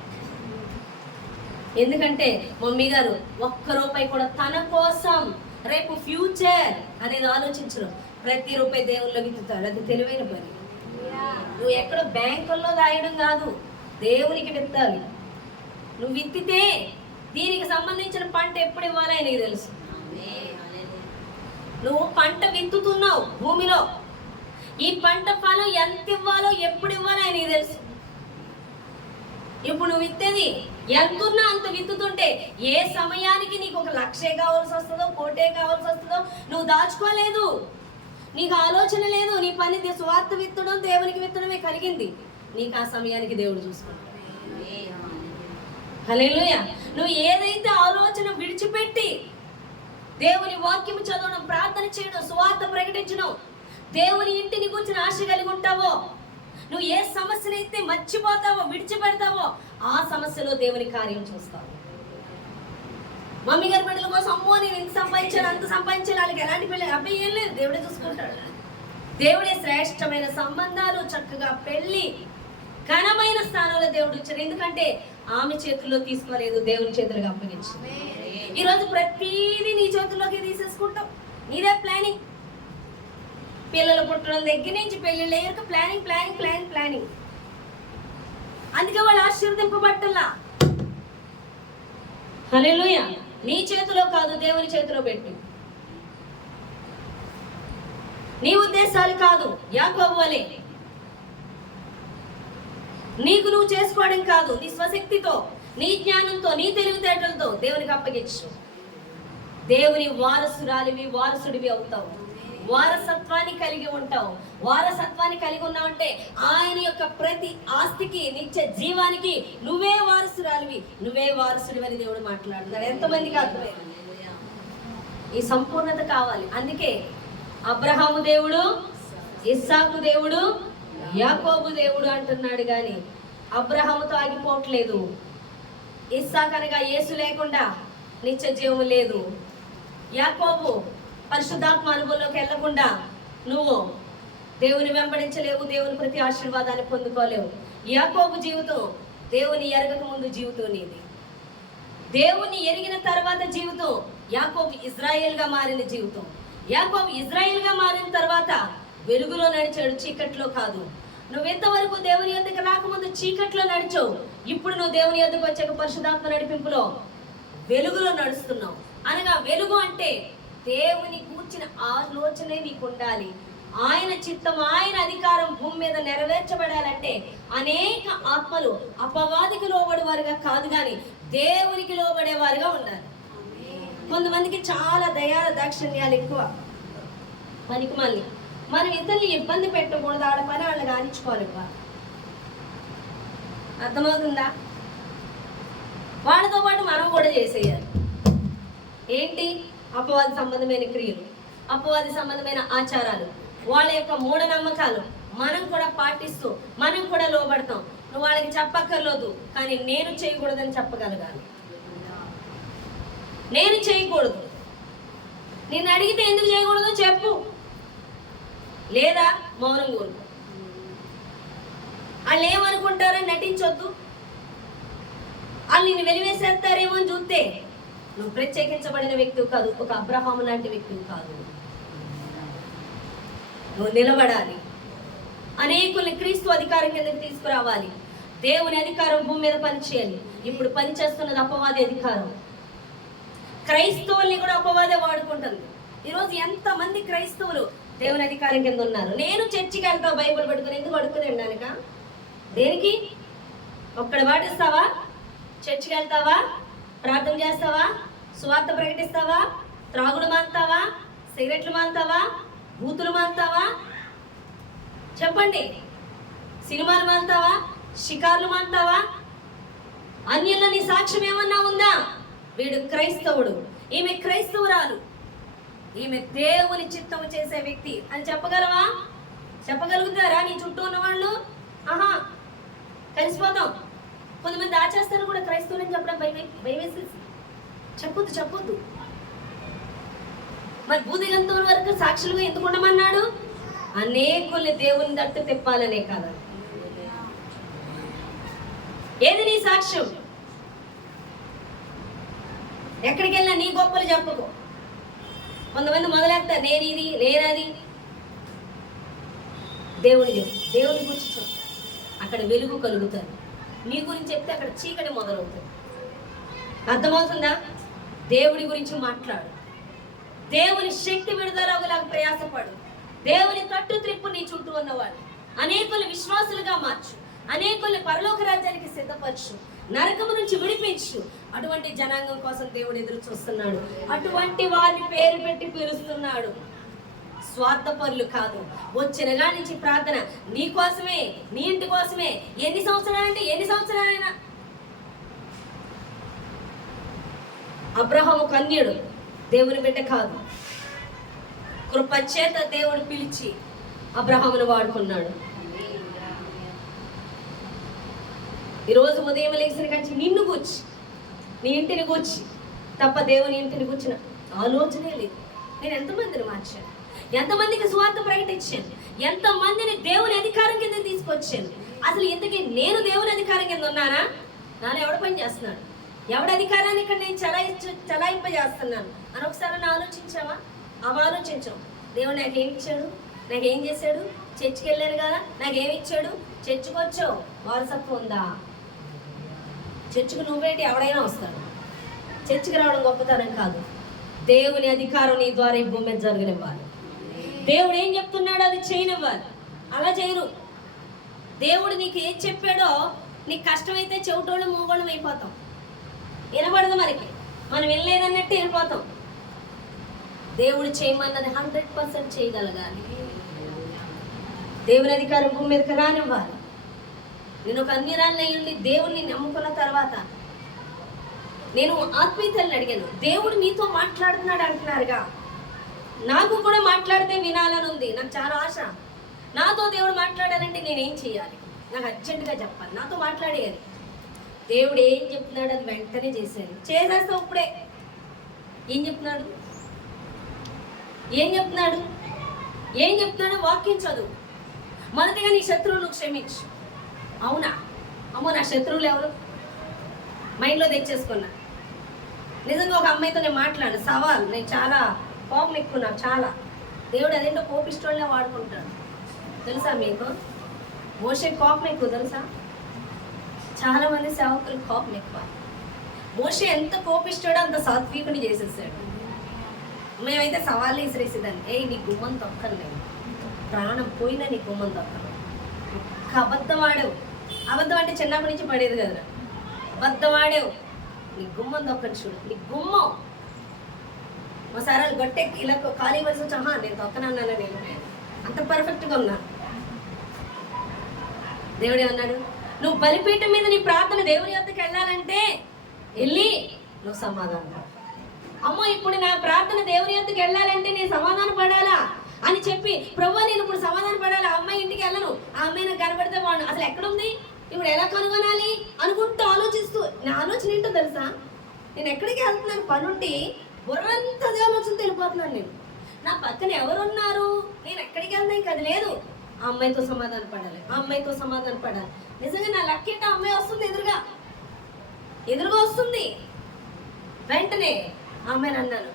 ఎందుకంటే మమ్మీ గారు ఒక్క రూపాయి కూడా తన కోసం, రేపు ఫ్యూచర్ అనేది ఆలోచించరు. ప్రతి రూపాయి దేవుళ్ళో విత్తుతారు. అది తెలివైన పని. నువ్వు ఎక్కడ బ్యాంకుల్లో దాయడం కాదు, దేవునికి విత్తాలి. నువ్వు విత్తితే దీనికి సంబంధించిన పంట ఎప్పుడు ఇవ్వాలో నీకు తెలుసు. నువ్వు పంట విత్తుతున్నావు భూమిలో, ఈ పంట ఫలం ఎంత ఇవ్వాలో ఎప్పుడు ఇవ్వాలో నీకు తెలుసు. ఇప్పుడు నువ్వు విత్తేది ఎంతున్నా అంత విత్తుతుంటే ఏ సమయానికి నీకు 1 లక్షే కావాల్సి వస్తుందో, 1 కోటే కావాల్సి వస్తుందో నువ్వు దాచుకోలేదు. నీకు ఆలోచన లేదు. నీ పని స్వార్థ విత్తడం, దేవునికి విత్తడమే కలిగింది. నీకు ఆ సమయానికి దేవుడు చూసుకుంటాడు. హల్లెలూయా. నువ్వు ఏదైతే ఆలోచన విడిచిపెట్టి దేవుని వాక్యం చదవడం, ప్రార్థన చేయడం, స్వార్థ ప్రకటించడం, దేవుని ఇంటిని గురించి ఆశ కలిగి ఉంటావో, నువ్వు ఏ సమస్యనైతే మర్చిపోతావో, విడిచిపెడతావో, ఆ సమస్యలో దేవుని కార్యం చూస్తావు. మమ్మీ గారి బిడ్డల కోసం అమ్మో నేను ఇంత సంపాదించాను, అంత సంపాదించాను, వాళ్ళకి ఎలాంటి పెళ్ళి అబ్బాయి ఏం లేదు, దేవుడే చూసుకుంటాడు. దేవుడే శ్రేష్టమైన సంబంధాలు, చక్కగా పెళ్లి, ఘనమైన స్థానంలో దేవుడు ఇచ్చారు. ఎందుకంటే ఆమె చేతుల్లో తీసుకోలేదు, దేవుని చేతులకు అప్పగించింది. ఈరోజు ప్రతిదీ నీ చేతుల్లోకి తీసేసుకుంటావు. నీదే ప్లానింగ్. పిల్లలు పుట్టడం దగ్గర నుంచి పెళ్లిళ్ళ వరకు ప్లానింగ్ ప్లానింగ్ ప్లానింగ్ ప్లానింగ్. అందుకే వాళ్ళు ఆశీర్వదింపబట్టల్లా. హల్లెలూయా. నీ చేతిలో కాదు, దేవుని చేతిలో పెట్టు. నీ ఉద్దేశాలు కాదు, యాకోబు వలె నీకు నువ్వు చేసుకోవడం కాదు, నీ స్వశక్తితో, నీ జ్ఞానంతో, నీ తెలివితేటలతో దేవునికి అప్పగించు. దేవుని వారసురాలివి, వారసుడివి అవుతావు. వారసత్వాన్ని కలిగి ఉంటావు. వారసత్వాన్ని కలిగి ఉన్నావంటే ఆయన యొక్క ప్రతి ఆస్తికి, నిత్య జీవానికి నువ్వే వారసురాలివి, నువ్వే వారసుడివి అని దేవుడు మాట్లాడుతున్నాడు. ఎంతమందికి అర్థమైంది? ఈ సంపూర్ణత కావాలి. అందుకే అబ్రహాము దేవుడు, ఇస్సాకు దేవుడు, యాకోబు దేవుడు అంటున్నాడు. కానీ అబ్రహాముతో ఆగిపోవట్లేదు. ఇస్సాకు అనగా యేసు లేకుండా నిత్య జీవం లేదు. యాకోబు పరిశుద్ధాత్మ అనుభవంలోకి వెళ్లకుండా నువ్వు దేవుని వెంబడించలేవు, దేవుని ప్రతి ఆశీర్వాదాన్ని పొందుకోలేవు. యాకోబు జీవితం దేవుని ఎరగక ముందు జీవితం నీది. దేవుని ఎరిగిన తర్వాత జీవితం యాకోబు ఇజ్రాయేల్గా మారిన జీవితం. యాకోబు ఇజ్రాయేల్గా మారిన తర్వాత వెలుగులో నడిచాడు, చీకట్లో కాదు. నువ్వు ఎంతవరకు దేవుని యొద్దకు రాకముందు చీకట్లో నడిచావు, ఇప్పుడు నువ్వు దేవుని యొద్దకు వచ్చాక పరిశుద్ధాత్మ నడిపింపులో వెలుగులో నడుస్తున్నావు. అనగా వెలుగు అంటే దేవుని కూర్చిన ఆలోచనే నీకు ఉండాలి. ఆయన చిత్తం, ఆయన అధికారం భూమి మీద నెరవేర్చబడాలంటే అనేక ఆత్మలు అపవాదికి లోబడేవారుగా కాదు, కానీ దేవునికి లోబడేవారుగా ఉండాలి. కొంతమందికి చాలా దయాల దాక్షిణ్యాలు ఎక్కువ, పనికి మళ్ళీ మనం ఇతరులు ఇబ్బంది పెట్టకూడదు, ఆడ పని వాళ్ళు కానిచ్చుకోవాలి. అర్థమవుతుందా? వాళ్ళతో పాటు మనం కూడా చేసేయాలి. ఏంటి? అపవాది సంబంధమైన క్రియలు, అపవాది సంబంధమైన ఆచారాలు, వాళ్ళ యొక్క మూఢనమ్మకాలు మనం కూడా పాటిస్తూ మనం కూడా లోబడతాం. నువ్వు వాళ్ళకి చెప్పక్కర్లేదు, కానీ నేను చేయకూడదని చెప్పగలగాలి. నేను చేయకూడదు, నిన్ను అడిగితే ఎందుకు చేయకూడదో చెప్పు, లేదా మౌనం కోరుకో. వాళ్ళు ఏమనుకుంటారని నటించొద్దు. వాళ్ళు నిన్ను వెలివేసేస్తారేమో అని చూస్తే నువ్వు ప్రత్యేకించబడిన వ్యక్తివి కాదు, ఒక అబ్రహాము లాంటి వ్యక్తివి కాదు. నువ్వు నిలబడాలి. అనేకుల్ని క్రీస్తు అధికారం కిందకి తీసుకురావాలి. దేవుని అధికారం భూమి మీద పనిచేయాలి. ఇప్పుడు పనిచేస్తున్నది అపవాది అధికారం. క్రైస్తవుల్ని కూడా అపవాదే వాడుకుంటుంది. ఈరోజు ఎంతమంది క్రైస్తవులు దేవుని అధికారం కింద ఉన్నారు. నేను చర్చికి వెళ్తా బైబిల్ పట్టుకుని, ఎందుకు పడుకుని వెళ్ళానుక? దేనికి? ఒక్కడ పాటిస్తావా? చర్చికి వెళ్తావా? ప్రార్థన చేస్తావా? సువార్త ప్రకటిస్తావా? త్రాగుడు మాంతావా? సిగరెట్లు మాంతావా? బూతులు మాంతావా? చెప్పండి. సినిమాలు మాంతావా? షికార్లు మాంతావా? అన్యుల్లో నీ సాక్ష్యం ఏమన్నా ఉందా? వీడు క్రైస్తవుడు, ఈమె క్రైస్తవురాలు, ఈమె దేవుని చిత్తము చేసే వ్యక్తి అని చెప్పగలవా? చెప్పగలుగుతారా? నీ చుట్టూ ఉన్న వాళ్ళు ఆహా కలిసిపోతాం. కొంతమంది ఆచేస్తారు కూడా క్రైస్తవులని చెప్పడం భయమేసి చెప్పొద్దు. మరి భూదిగంతం వరకు సాక్షులుగా ఎందుకు ఉండమన్నాడు? అనేకుల్ని దేవుని దట్టు తిప్పాలనే కదా. ఏది నీ సాక్ష్యం? ఎక్కడికి వెళ్ళినా నీ గొప్పలు చెప్పుకో. కొంతమంది మొదలెత్తారు, నేను ఇది నేనది. దేవుని గురించి చెప్పు, అక్కడ వెలుగు కలుగుతారు. నీ గురించి చెప్తే అక్కడ చీకటి మొదలవుతుంది. అర్థమవుతుందా? దేవుడి గురించి మాట్లాడు. దేవుని శక్తి విడుదలలాగా ప్రయాసపడు. దేవుని తట్టు త్రిప్పు నీ చుట్టూ ఉన్నవాడు. అనేకులు విశ్వాసులుగా మార్చు. అనేకుల్ని పరలోక రాజ్యానికి సిద్ధపరచు. నరకము నుంచి విడిపించు. అటువంటి జనాంగం కోసం దేవుడు ఎదురు చూస్తున్నాడు. అటువంటి వారిని పేరు పెట్టి పిలుస్తున్నాడు. స్వార్థపరులు కాదు. వచ్చిన కాడి నుంచి ప్రార్థన నీ కోసమే, నీ ఇంటి కోసమే. ఎన్ని సంవత్సరాలంటే ఎన్ని సంవత్సరాలైనా. అబ్రహాము కన్యుడు, దేవుని బిడ్డ కాదు. కృపచేత దేవుడు పిలిచి అబ్రహామును వాడుకున్నాడు. ఈరోజు ఉదయం లేచిన కంచి నిన్ను కూర్చి, నీ ఇంటిని కూర్చి తప్ప దేవుని ఇంటిని కూర్చిన ఆలోచనే లేదు. నేను ఎంతమందిని మార్చాను, ఎంతమందికి సువార్త ప్రకటించాను, ఎంతమందిని దేవుని అధికారం కింద తీసుకొచ్చాను. అసలు ఇంతకీ నేను దేవుని అధికారం కింద ఉన్నానా? నాన్న ఎవడ పని చేస్తున్నాడు? ఎవడ అధికారాన్ని ఇక్కడ నేను చలాయింపజేస్తున్నాను అని ఒకసారి ఆలోచించావా? ఆలోచించాం. దేవుడు నాకేం ఇచ్చాడు, నాకేం చేశాడు? చర్చికి వెళ్ళాను కదా, నాకేమి ఇచ్చాడు? చర్చికి వచ్చావు, వారసత్వం ఉందా? చర్చికి నువ్వేంటి, ఎవడైనా వస్తాడు. చర్చికి రావడం గొప్పతనం కాదు. దేవుని అధికారం నీ ద్వారా ఈ భూమి మీద జరగనివ్వాలి. దేవుడు ఏం చెప్తున్నాడో అది చేయనివ్వాలి. అలా చేయరు. దేవుడు నీకు ఏం చెప్పాడో నీకు కష్టమైతే చెవిటోళ్ళు మూగోళం అయిపోతాం. వినబడదు మనకి, మనం వినలేదన్నట్టు వెళ్ళిపోతాం. దేవుడు చేయమన్నది 100% చేయగలగాలి. దేవుని అధికారం భూమి మీదకి రానివ్వాలి. నేను ఒక అన్యరాన్ని అయ్యుండి దేవుడిని నమ్ముకున్న తర్వాత నేను ఆత్మీయతలను అడిగాను. దేవుడు నీతో మాట్లాడుతున్నాడు అంటున్నారుగా, నాకు కూడా మాట్లాడితే వినాలని ఉంది. నాకు చాలా ఆశ. నాతో దేవుడు మాట్లాడాలంటే నేనేం చేయాలి? నాకు అర్జెంటుగా చెప్పాలి, నాతో మాట్లాడేయాలి. దేవుడు ఏం చెప్తున్నాడు అది వెంటనే చేశాను. చేసేస్తావు ఇప్పుడే. ఏం చెప్తున్నాడు? ఏం చెప్తున్నాడు? ఏం చెప్తున్నాడు? వాక్యం చదువు. మొదటిగా నీ శత్రువులు క్షమించు. అవునా? అమ్మో, నా శత్రువులు ఎవరు? మైండ్లో తెచ్చేసుకున్నా. నిజంగా ఒక అమ్మాయితో నేను మాట్లాడు సవాల్. నేను చాలా కోపం ఎక్కువ, నాకు చాలా. దేవుడు అదేంటో కోపిష్టోళ్ళనే వాడుకుంటాడు. తెలుసా మీకు? మోషే కోపం ఎక్కువ తెలుసా? చాలా మంది సేవకులు కోపం ఎక్కువ. మోషే ఎంత కోపిస్తాడో అంత సాత్వికుని చేసేసాడు. మేమైతే సవాళ్ళు విసిరేసేదాన్ని. నీ గుమ్మం తొక్కలేదు, ప్రాణం పోయినా నీ గుమ్మం తొక్కను. ఒక్క అబద్ధం ఆడావు. అబద్ధం అంటే చిన్నప్పటి నుంచి పడేది కదరా. అబద్ధం ఆడావు, నీ గుమ్మం తొక్కని చూడు. నీ గుమ్మం మా సారాలు గొట్టె ఇలా ఖాళీ వలసి వచ్చా, నేను తొక్కనన్నాను. నేను అంత పర్ఫెక్ట్గా ఉన్నా. దేవుడు ఏమన్నాడు? నువ్వు బలిపీఠం మీద నీ ప్రార్థన దేవుని వద్దకు వెళ్ళాలంటే వెళ్ళి నువ్వు సమాధానం. అమ్మో, ఇప్పుడు నా ప్రార్థన దేవుని వద్దకు వెళ్ళాలంటే నేను సమాధానం పడాలా అని చెప్పి, ప్రభు నేను ఇప్పుడు సమాధానం పడాలా, ఆ అమ్మాయి ఇంటికి వెళ్ళను, ఆ అమ్మాయి నాకు కనబడితే బాగుండు, అసలు ఎక్కడుంది, ఇప్పుడు ఎలా కనుగొనాలి అనుకుంటూ ఆలోచిస్తూ, నా ఆలోచన ఏంటో తెలుసా? నేను ఎక్కడికి వెళ్తున్నాను పనుండి బుర్రంతా అదే ఆలోచన తెలిపోతున్నాను. నేను నా పక్కన ఎవరున్నారు, నేను ఎక్కడికి వెళ్తాను ఇంకా అది లేదు. ఆ అమ్మాయితో సమాధానం పడాలి, ఆ అమ్మాయితో సమాధానం పడాలి. నిజంగా నా లక్కేట అమ్మాయి వస్తుంది, ఎదురుగా వస్తుంది. వెంటనే ఆ అమ్మాయిని అన్నాను.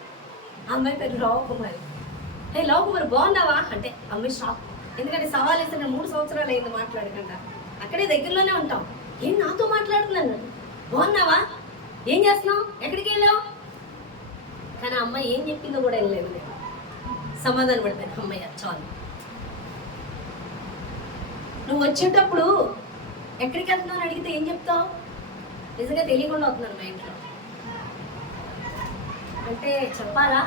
ఆ అమ్మాయి పేరు రావుకుమారి. రావుకుమారి బాగున్నావా అంటే అమ్మాయి షాక్. ఎందుకంటే సవాల్ వేస్తే 3 సంవత్సరాలు అయింది మాట్లాడకుండా. అక్కడే దగ్గరలోనే ఉంటాం. ఏం నాతో మాట్లాడుతున్నాను? బాగున్నావా, ఏం చేస్తున్నావు, ఎక్కడికి వెళ్ళావు? కానీ ఆ అమ్మాయి ఏం చెప్పిందో కూడా వెళ్ళలేదు. నేను సమాధానం పడిపోయాను. అమ్మాయి చాలు, నువ్వు వచ్చేటప్పుడు ఎక్కడికి వెళ్తున్నావు అని అడిగితే ఏం చెప్తావు? నిజంగా తెలియకుండా వస్తున్నాను మా ఇంట్లో అంటే చెప్పాలా?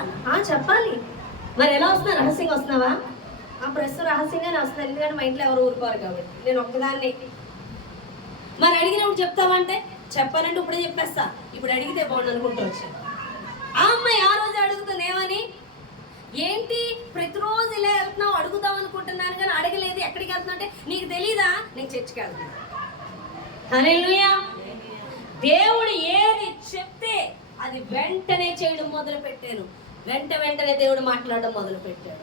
చెప్పాలి. మరి ఎలా వస్తున్నా? రహస్యంగా వస్తున్నావా? ప్రస్తుతం రహస్యంగానే వస్తున్నాను, ఎందుకంటే మా ఇంట్లో ఎవరు ఊరుకోరు కాబట్టి. నేను ఒక్కదాన్ని. మరి అడిగినప్పుడు చెప్తావంటే చెప్పాలంటే ఇప్పుడే చెప్పేస్తా, ఇప్పుడు అడిగితే బాగుండు అనుకుంటూ వచ్చాను. ఆ అమ్మాయి ఆ రోజు అడుగుతుంది ఏమని, ఏంటి ప్రతిరోజు ఇలా వెళ్తున్నావు, అడుగుదాం అనుకుంటున్నాను కానీ అడగలేదు, ఎక్కడికి వెళ్తున్నా అంటే నీకు తెలీదా, నేను చర్చికి వెళ్తున్నా. హల్లెలూయా. దేవుడు ఏది చెప్తే అది వెంటనే చేయడం మొదలు పెట్టాను. వెంటనే దేవుడు మాట్లాడడం మొదలు పెట్టాడు.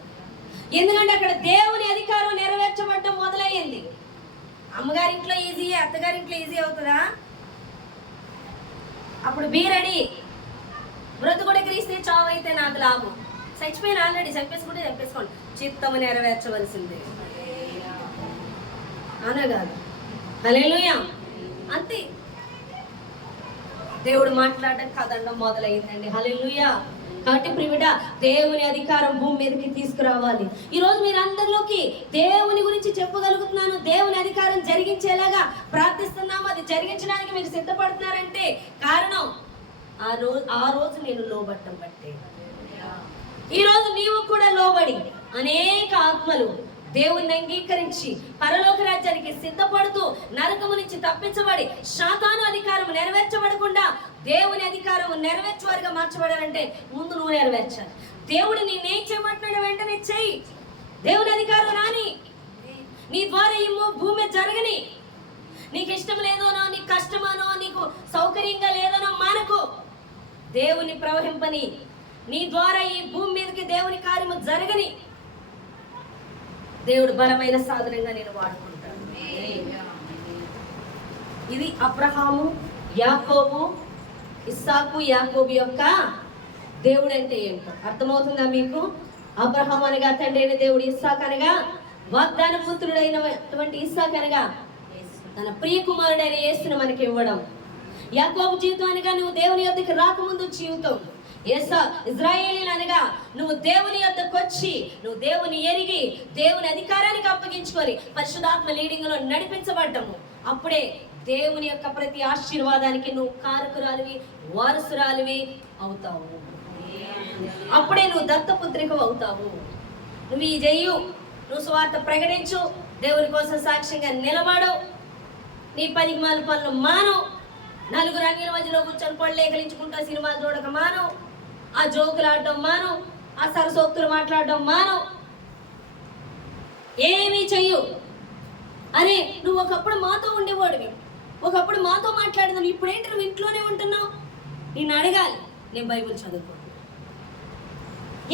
ఎందుకంటే అక్కడ దేవుని అధికారం నెరవేర్చబడటం మొదలయ్యింది. అమ్మగారింట్లో ఈజీ, అత్తగారింట్లో ఈజీ అవుతుందా? అప్పుడు బీరడి బ్రతుకుడు క్రీస్తే చావు అయితే నాకు లాభం. చచ్చిపోయిన ఆల్రెడీ చంపేసుకోండి, చిత్తము నెరవేర్చవలసిందే. అనగాదు. హల్లెలూయా. అంతే. దేవుడు మాట్లాడడం కదలడం మొదలైందండి. హల్లెలూయా. కాబట్టి ప్రియుడ, దేవుని అధికారం భూమి మీదకి తీసుకురావాలి. ఈరోజు మీరందరిలోకి దేవుని గురించి చెప్పగలుగుతున్నాను. దేవుని అధికారం జరిగించేలాగా ప్రార్థిస్తున్నాము. అది జరిగించడానికి మీరు సిద్ధపడుతున్నారంటే కారణం ఆ రోజు నేను లోబట్టం బట్టే. ఈ రోజు నీవు కూడా లోబడి అనేక ఆత్మలు దేవుణ్ణి అంగీకరించి పరలోక రాజ్యానికి సిద్ధపడుతూ నరకము నుంచి తప్పించబడి సాతాను అధికారం నెరవేర్చబడకుండా దేవుని అధికారం నెరవేర్చేవారిగా మార్చబడాలంటే ముందు నువ్వు నెరవేర్చాలి. దేవుడు నేనేం చేయమంటున్నాడు వెంటనే చెయ్యి. దేవుని అధికారం రాని, నీ ద్వారా ఈ భూమి జరగని. నీకు ఇష్టం లేదోనో, నీకు కష్టమానో, నీకు సౌకర్యంగా లేదనో మానకు. దేవుని ప్రవహింపని, నీ ద్వారా ఈ భూమి మీదకి దేవుని కార్యము జరగని. దేవుడు బలమైన సాధనంగా నేను వాడుకుంటాను. ఇది అబ్రహాము, యాకోబు, ఇస్సాకు, యాకోబు యొక్క దేవుడు అంటే ఏంటో అర్థమవుతుందా మీకు? అబ్రహాము అనగా తండ్రి అయిన దేవుడు, ఇస్సాకు అనగా వాగ్దాన పుత్రుడైనటువంటి ఇస్సాకు అనగా తన ప్రియ కుమారుడైన యేసును మనకి ఇవ్వడం. యాకోబు జీవితం అనగా నువ్వు దేవుని యొద్దకు రాకముందు జీవితం. ఇజ్రాయేలీలు అనగా నువ్వు దేవుని యొద్దకు వచ్చి నువ్వు దేవుని ఎరిగి దేవుని అధికారానికి అప్పగించుకొని పరిశుద్ధాత్మ లీడింగ్ లో నడిపించబడ్డము. అప్పుడే దేవుని యొక్క ప్రతి ఆశీర్వాదానికి నువ్వు కారకురాలివి, వారసురాలివి అవుతావు. అప్పుడే నువ్వు దత్తపుత్రికవు అవుతావు. నువ్వు ఈ చెయ్యు, నువ్వు సువార్త ప్రకటించు, దేవుని కోసం సాక్ష్యంగా నిలబడు, నీ పనికి మాల పనులు మాను, నలుగురు అన్యుల మధ్యలో కూర్చొని పొళ్ళేకలించుకుంటా సినిమాలు చూడక మాను, ఆ జోకులు ఆడడం మాను, ఆ సరసోక్తులు మాట్లాడడం మాను, ఏమీ చెయ్యు. అరే నువ్వు ఒకప్పుడు మాతో ఉండేవాడివి, ఒకప్పుడు మాతో మాట్లాడదాం, ఇప్పుడేంటి నువ్వు ఇంట్లోనే ఉంటున్నావు? నేను అడగాలి, నేను బైబుల్ చదువుకో.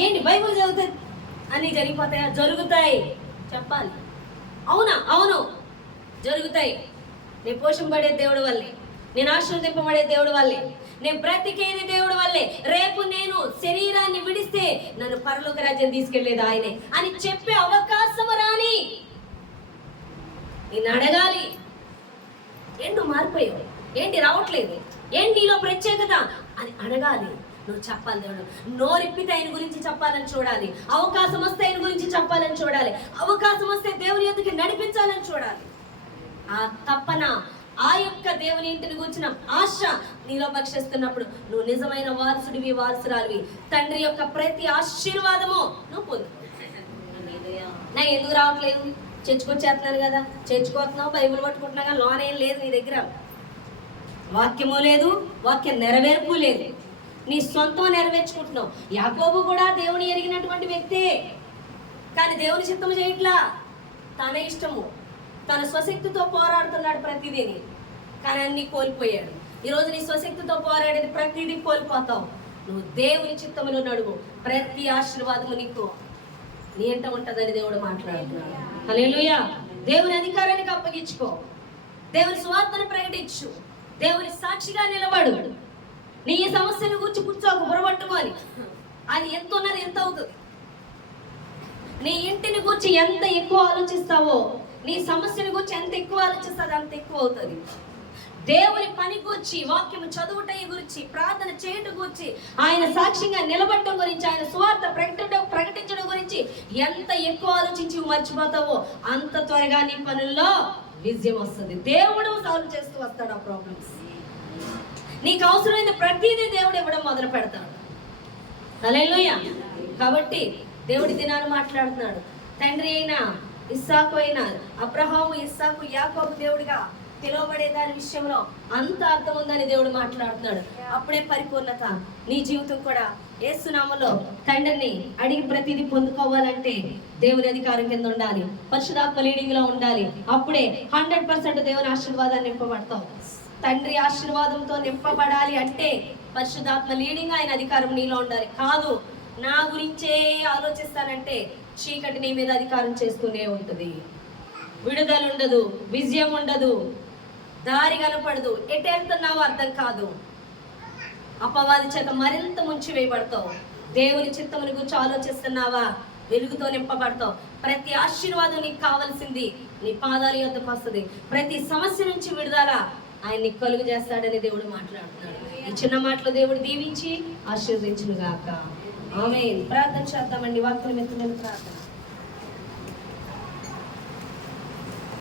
ఏంటి బైబుల్ చదివితే అన్నీ జరిగిపోతాయా? జరుగుతాయి, చెప్పాలి. అవునా? అవును జరుగుతాయి. నేను పోషింపబడే దేవుడి వల్లే, నేను ఆశీర్వదింపబడే దేవుడి వల్లే, నేను బ్రతికేది దేవుడి వల్లే. రేపు నేను శరీరాన్ని విడిస్తే నన్ను పరలోక రాజ్యం తీసుకెళ్లేది ఆయనే అని చెప్పే అవకాశం రాని నేను అడగాలి. ఏంటి నువ్వు మారిపోయావు, ఏంటి రావట్లేదు, ఏంటి నీలో ప్రత్యేకత అని అడగాలి. నువ్వు చెప్పాలి. దేవుడు నోరిప్పితే ఆయన గురించి చెప్పాలని చూడాలి, అవకాశం వస్తే ఆయన గురించి చెప్పాలని చూడాలి, అవకాశం వస్తే దేవుని యొద్దకు నడిపించాలని చూడాలి. ఆ తప్పన ఆ యొక్క దేవుని ఇంటిని గురించిన ఆశ నీలో భక్షిస్తున్నప్పుడు నువ్వు నిజమైన వారసుడివి, వారసురాలివి. తండ్రి యొక్క ప్రతి ఆశీర్వాదము నువ్వు పొందు. నా ఎందుకు రావట్లేదు? చర్చకొచ్చేస్తున్నాను కదా, చర్చకొస్తున్నావు, బైబిల్ పట్టుకుంటున్నా కానీ లోనేం లేదు నీ దగ్గర, వాక్యము లేదు, వాక్య నెరవేర్పు లేదు, నీ సొంతం నెరవేర్చుకుంటున్నావు. యాకోబు కూడా దేవుని ఎరిగినటువంటి వ్యక్తే, కానీ దేవుని చిత్తము చేయట్లా, తన ఇష్టము, తన స్వశక్తితో పోరాడుతున్నాడు ప్రతిదీని, కానీ అన్ని కోల్పోయాడు. ఈరోజు నీ స్వశక్తితో పోరాడేది ప్రతిదీ కోల్పోతావు. నువ్వు దేవుని చిత్తములో నడువు, ప్రతి ఆశీర్వాదము నీకు నీ ఎంట ఉంటుందని దేవుడు మాట్లాడుతున్నాడు. హల్లెలూయా. దేవుని అధికారానికి అప్పగించుకో, దేవుని సువార్తను ప్రకటించు, దేవుని సాక్షిగా నిలబడు. నీ సమస్యను గురించి కూర్చోకు బుర్రపట్టుకొని, అది ఎంత ఉన్నది ఎంత అవుతుంది. నీ ఇంటిని గురించి ఎంత ఎక్కువ ఆలోచిస్తావో, నీ సమస్యను గురించి ఎంత ఎక్కువ ఆలోచిస్తుంది అంత ఎక్కువ అవుతుంది. దేవుని పని గురించి, వాక్యము చదువుట గురించి, ప్రార్థన చేయడం గురించి, ఆయన సాక్ష్యంగా నిలబడటం గురించి, ఆయన సువార్త ప్రకటించడం గురించి ఎంత ఎక్కువ ఆలోచించి మర్చిపోతావో అంత త్వరగా నీ పనుల్లో విజయం వస్తుంది. దేవుడు సాల్వ్ చేస్తూ వస్తాడు ఆ ప్రాబ్లమ్స్. నీకు అవసరమైన ప్రతిదీ దేవుడు ఇవ్వడం మొదలు పెడతాడు. హల్లెలూయా. కాబట్టి దేవుడి దినాన్ని మాట్లాడుతున్నాడు. తండ్రి అయినా ఇస్సాకు అయినా అబ్రహాము, ఇస్సాకు, యాకోబు దేవుడిగా పిలువబడే దాని విషయంలో అంత అర్థం ఉందని దేవుడు మాట్లాడుతున్నాడు. అప్పుడే పరిపూర్ణత. నీ జీవితం కూడా యేసు నామములో తండ్రిని అడిగి ప్రతిదీ పొందుకోవాలంటే దేవుని అధికారం కింద ఉండాలి, పరిశుద్ధాత్మ లీడింగ్ లో ఉండాలి. అప్పుడే 100% దేవుని ఆశీర్వాదాన్ని నింపబడతావు. తండ్రి ఆశీర్వాదంతో నింపబడాలి అంటే పరిశుద్ధాత్మ లీడింగ్, ఆయన అధికారం నీలో ఉండాలి. కాదు నా గురించే ఆలోచిస్తానంటే చీకటి నీ మీద అధికారం చేస్తూనే ఉంటుంది. విడుదల ఉండదు, విజయం ఉండదు, దారి కనపడదు, ఎటు వెళ్తున్నావో అర్థం కాదు. అపవాది చేత మరింత ముంచి వేయబడతావు. దేవుని చిత్తముని గురించి ఆలోచిస్తున్నావా, వెలుగుతో నింపబడతావు. ప్రతి ఆశీర్వాదం నీకు కావాల్సింది నీ పాదాల యొద్దకు వస్తుంది. ప్రతి సమస్య నుంచి విడుదల ఆయన నీకు కలుగు చేస్తాడని దేవుడు మాట్లాడుతున్నాడు. ఈ చిన్న మాటలు దేవుడు దీవించి ఆశీర్వదించును గాక. ఆమేన్. ప్రార్థన చేద్దామండి. వాక్యం ఎత్తున ప్రార్థన.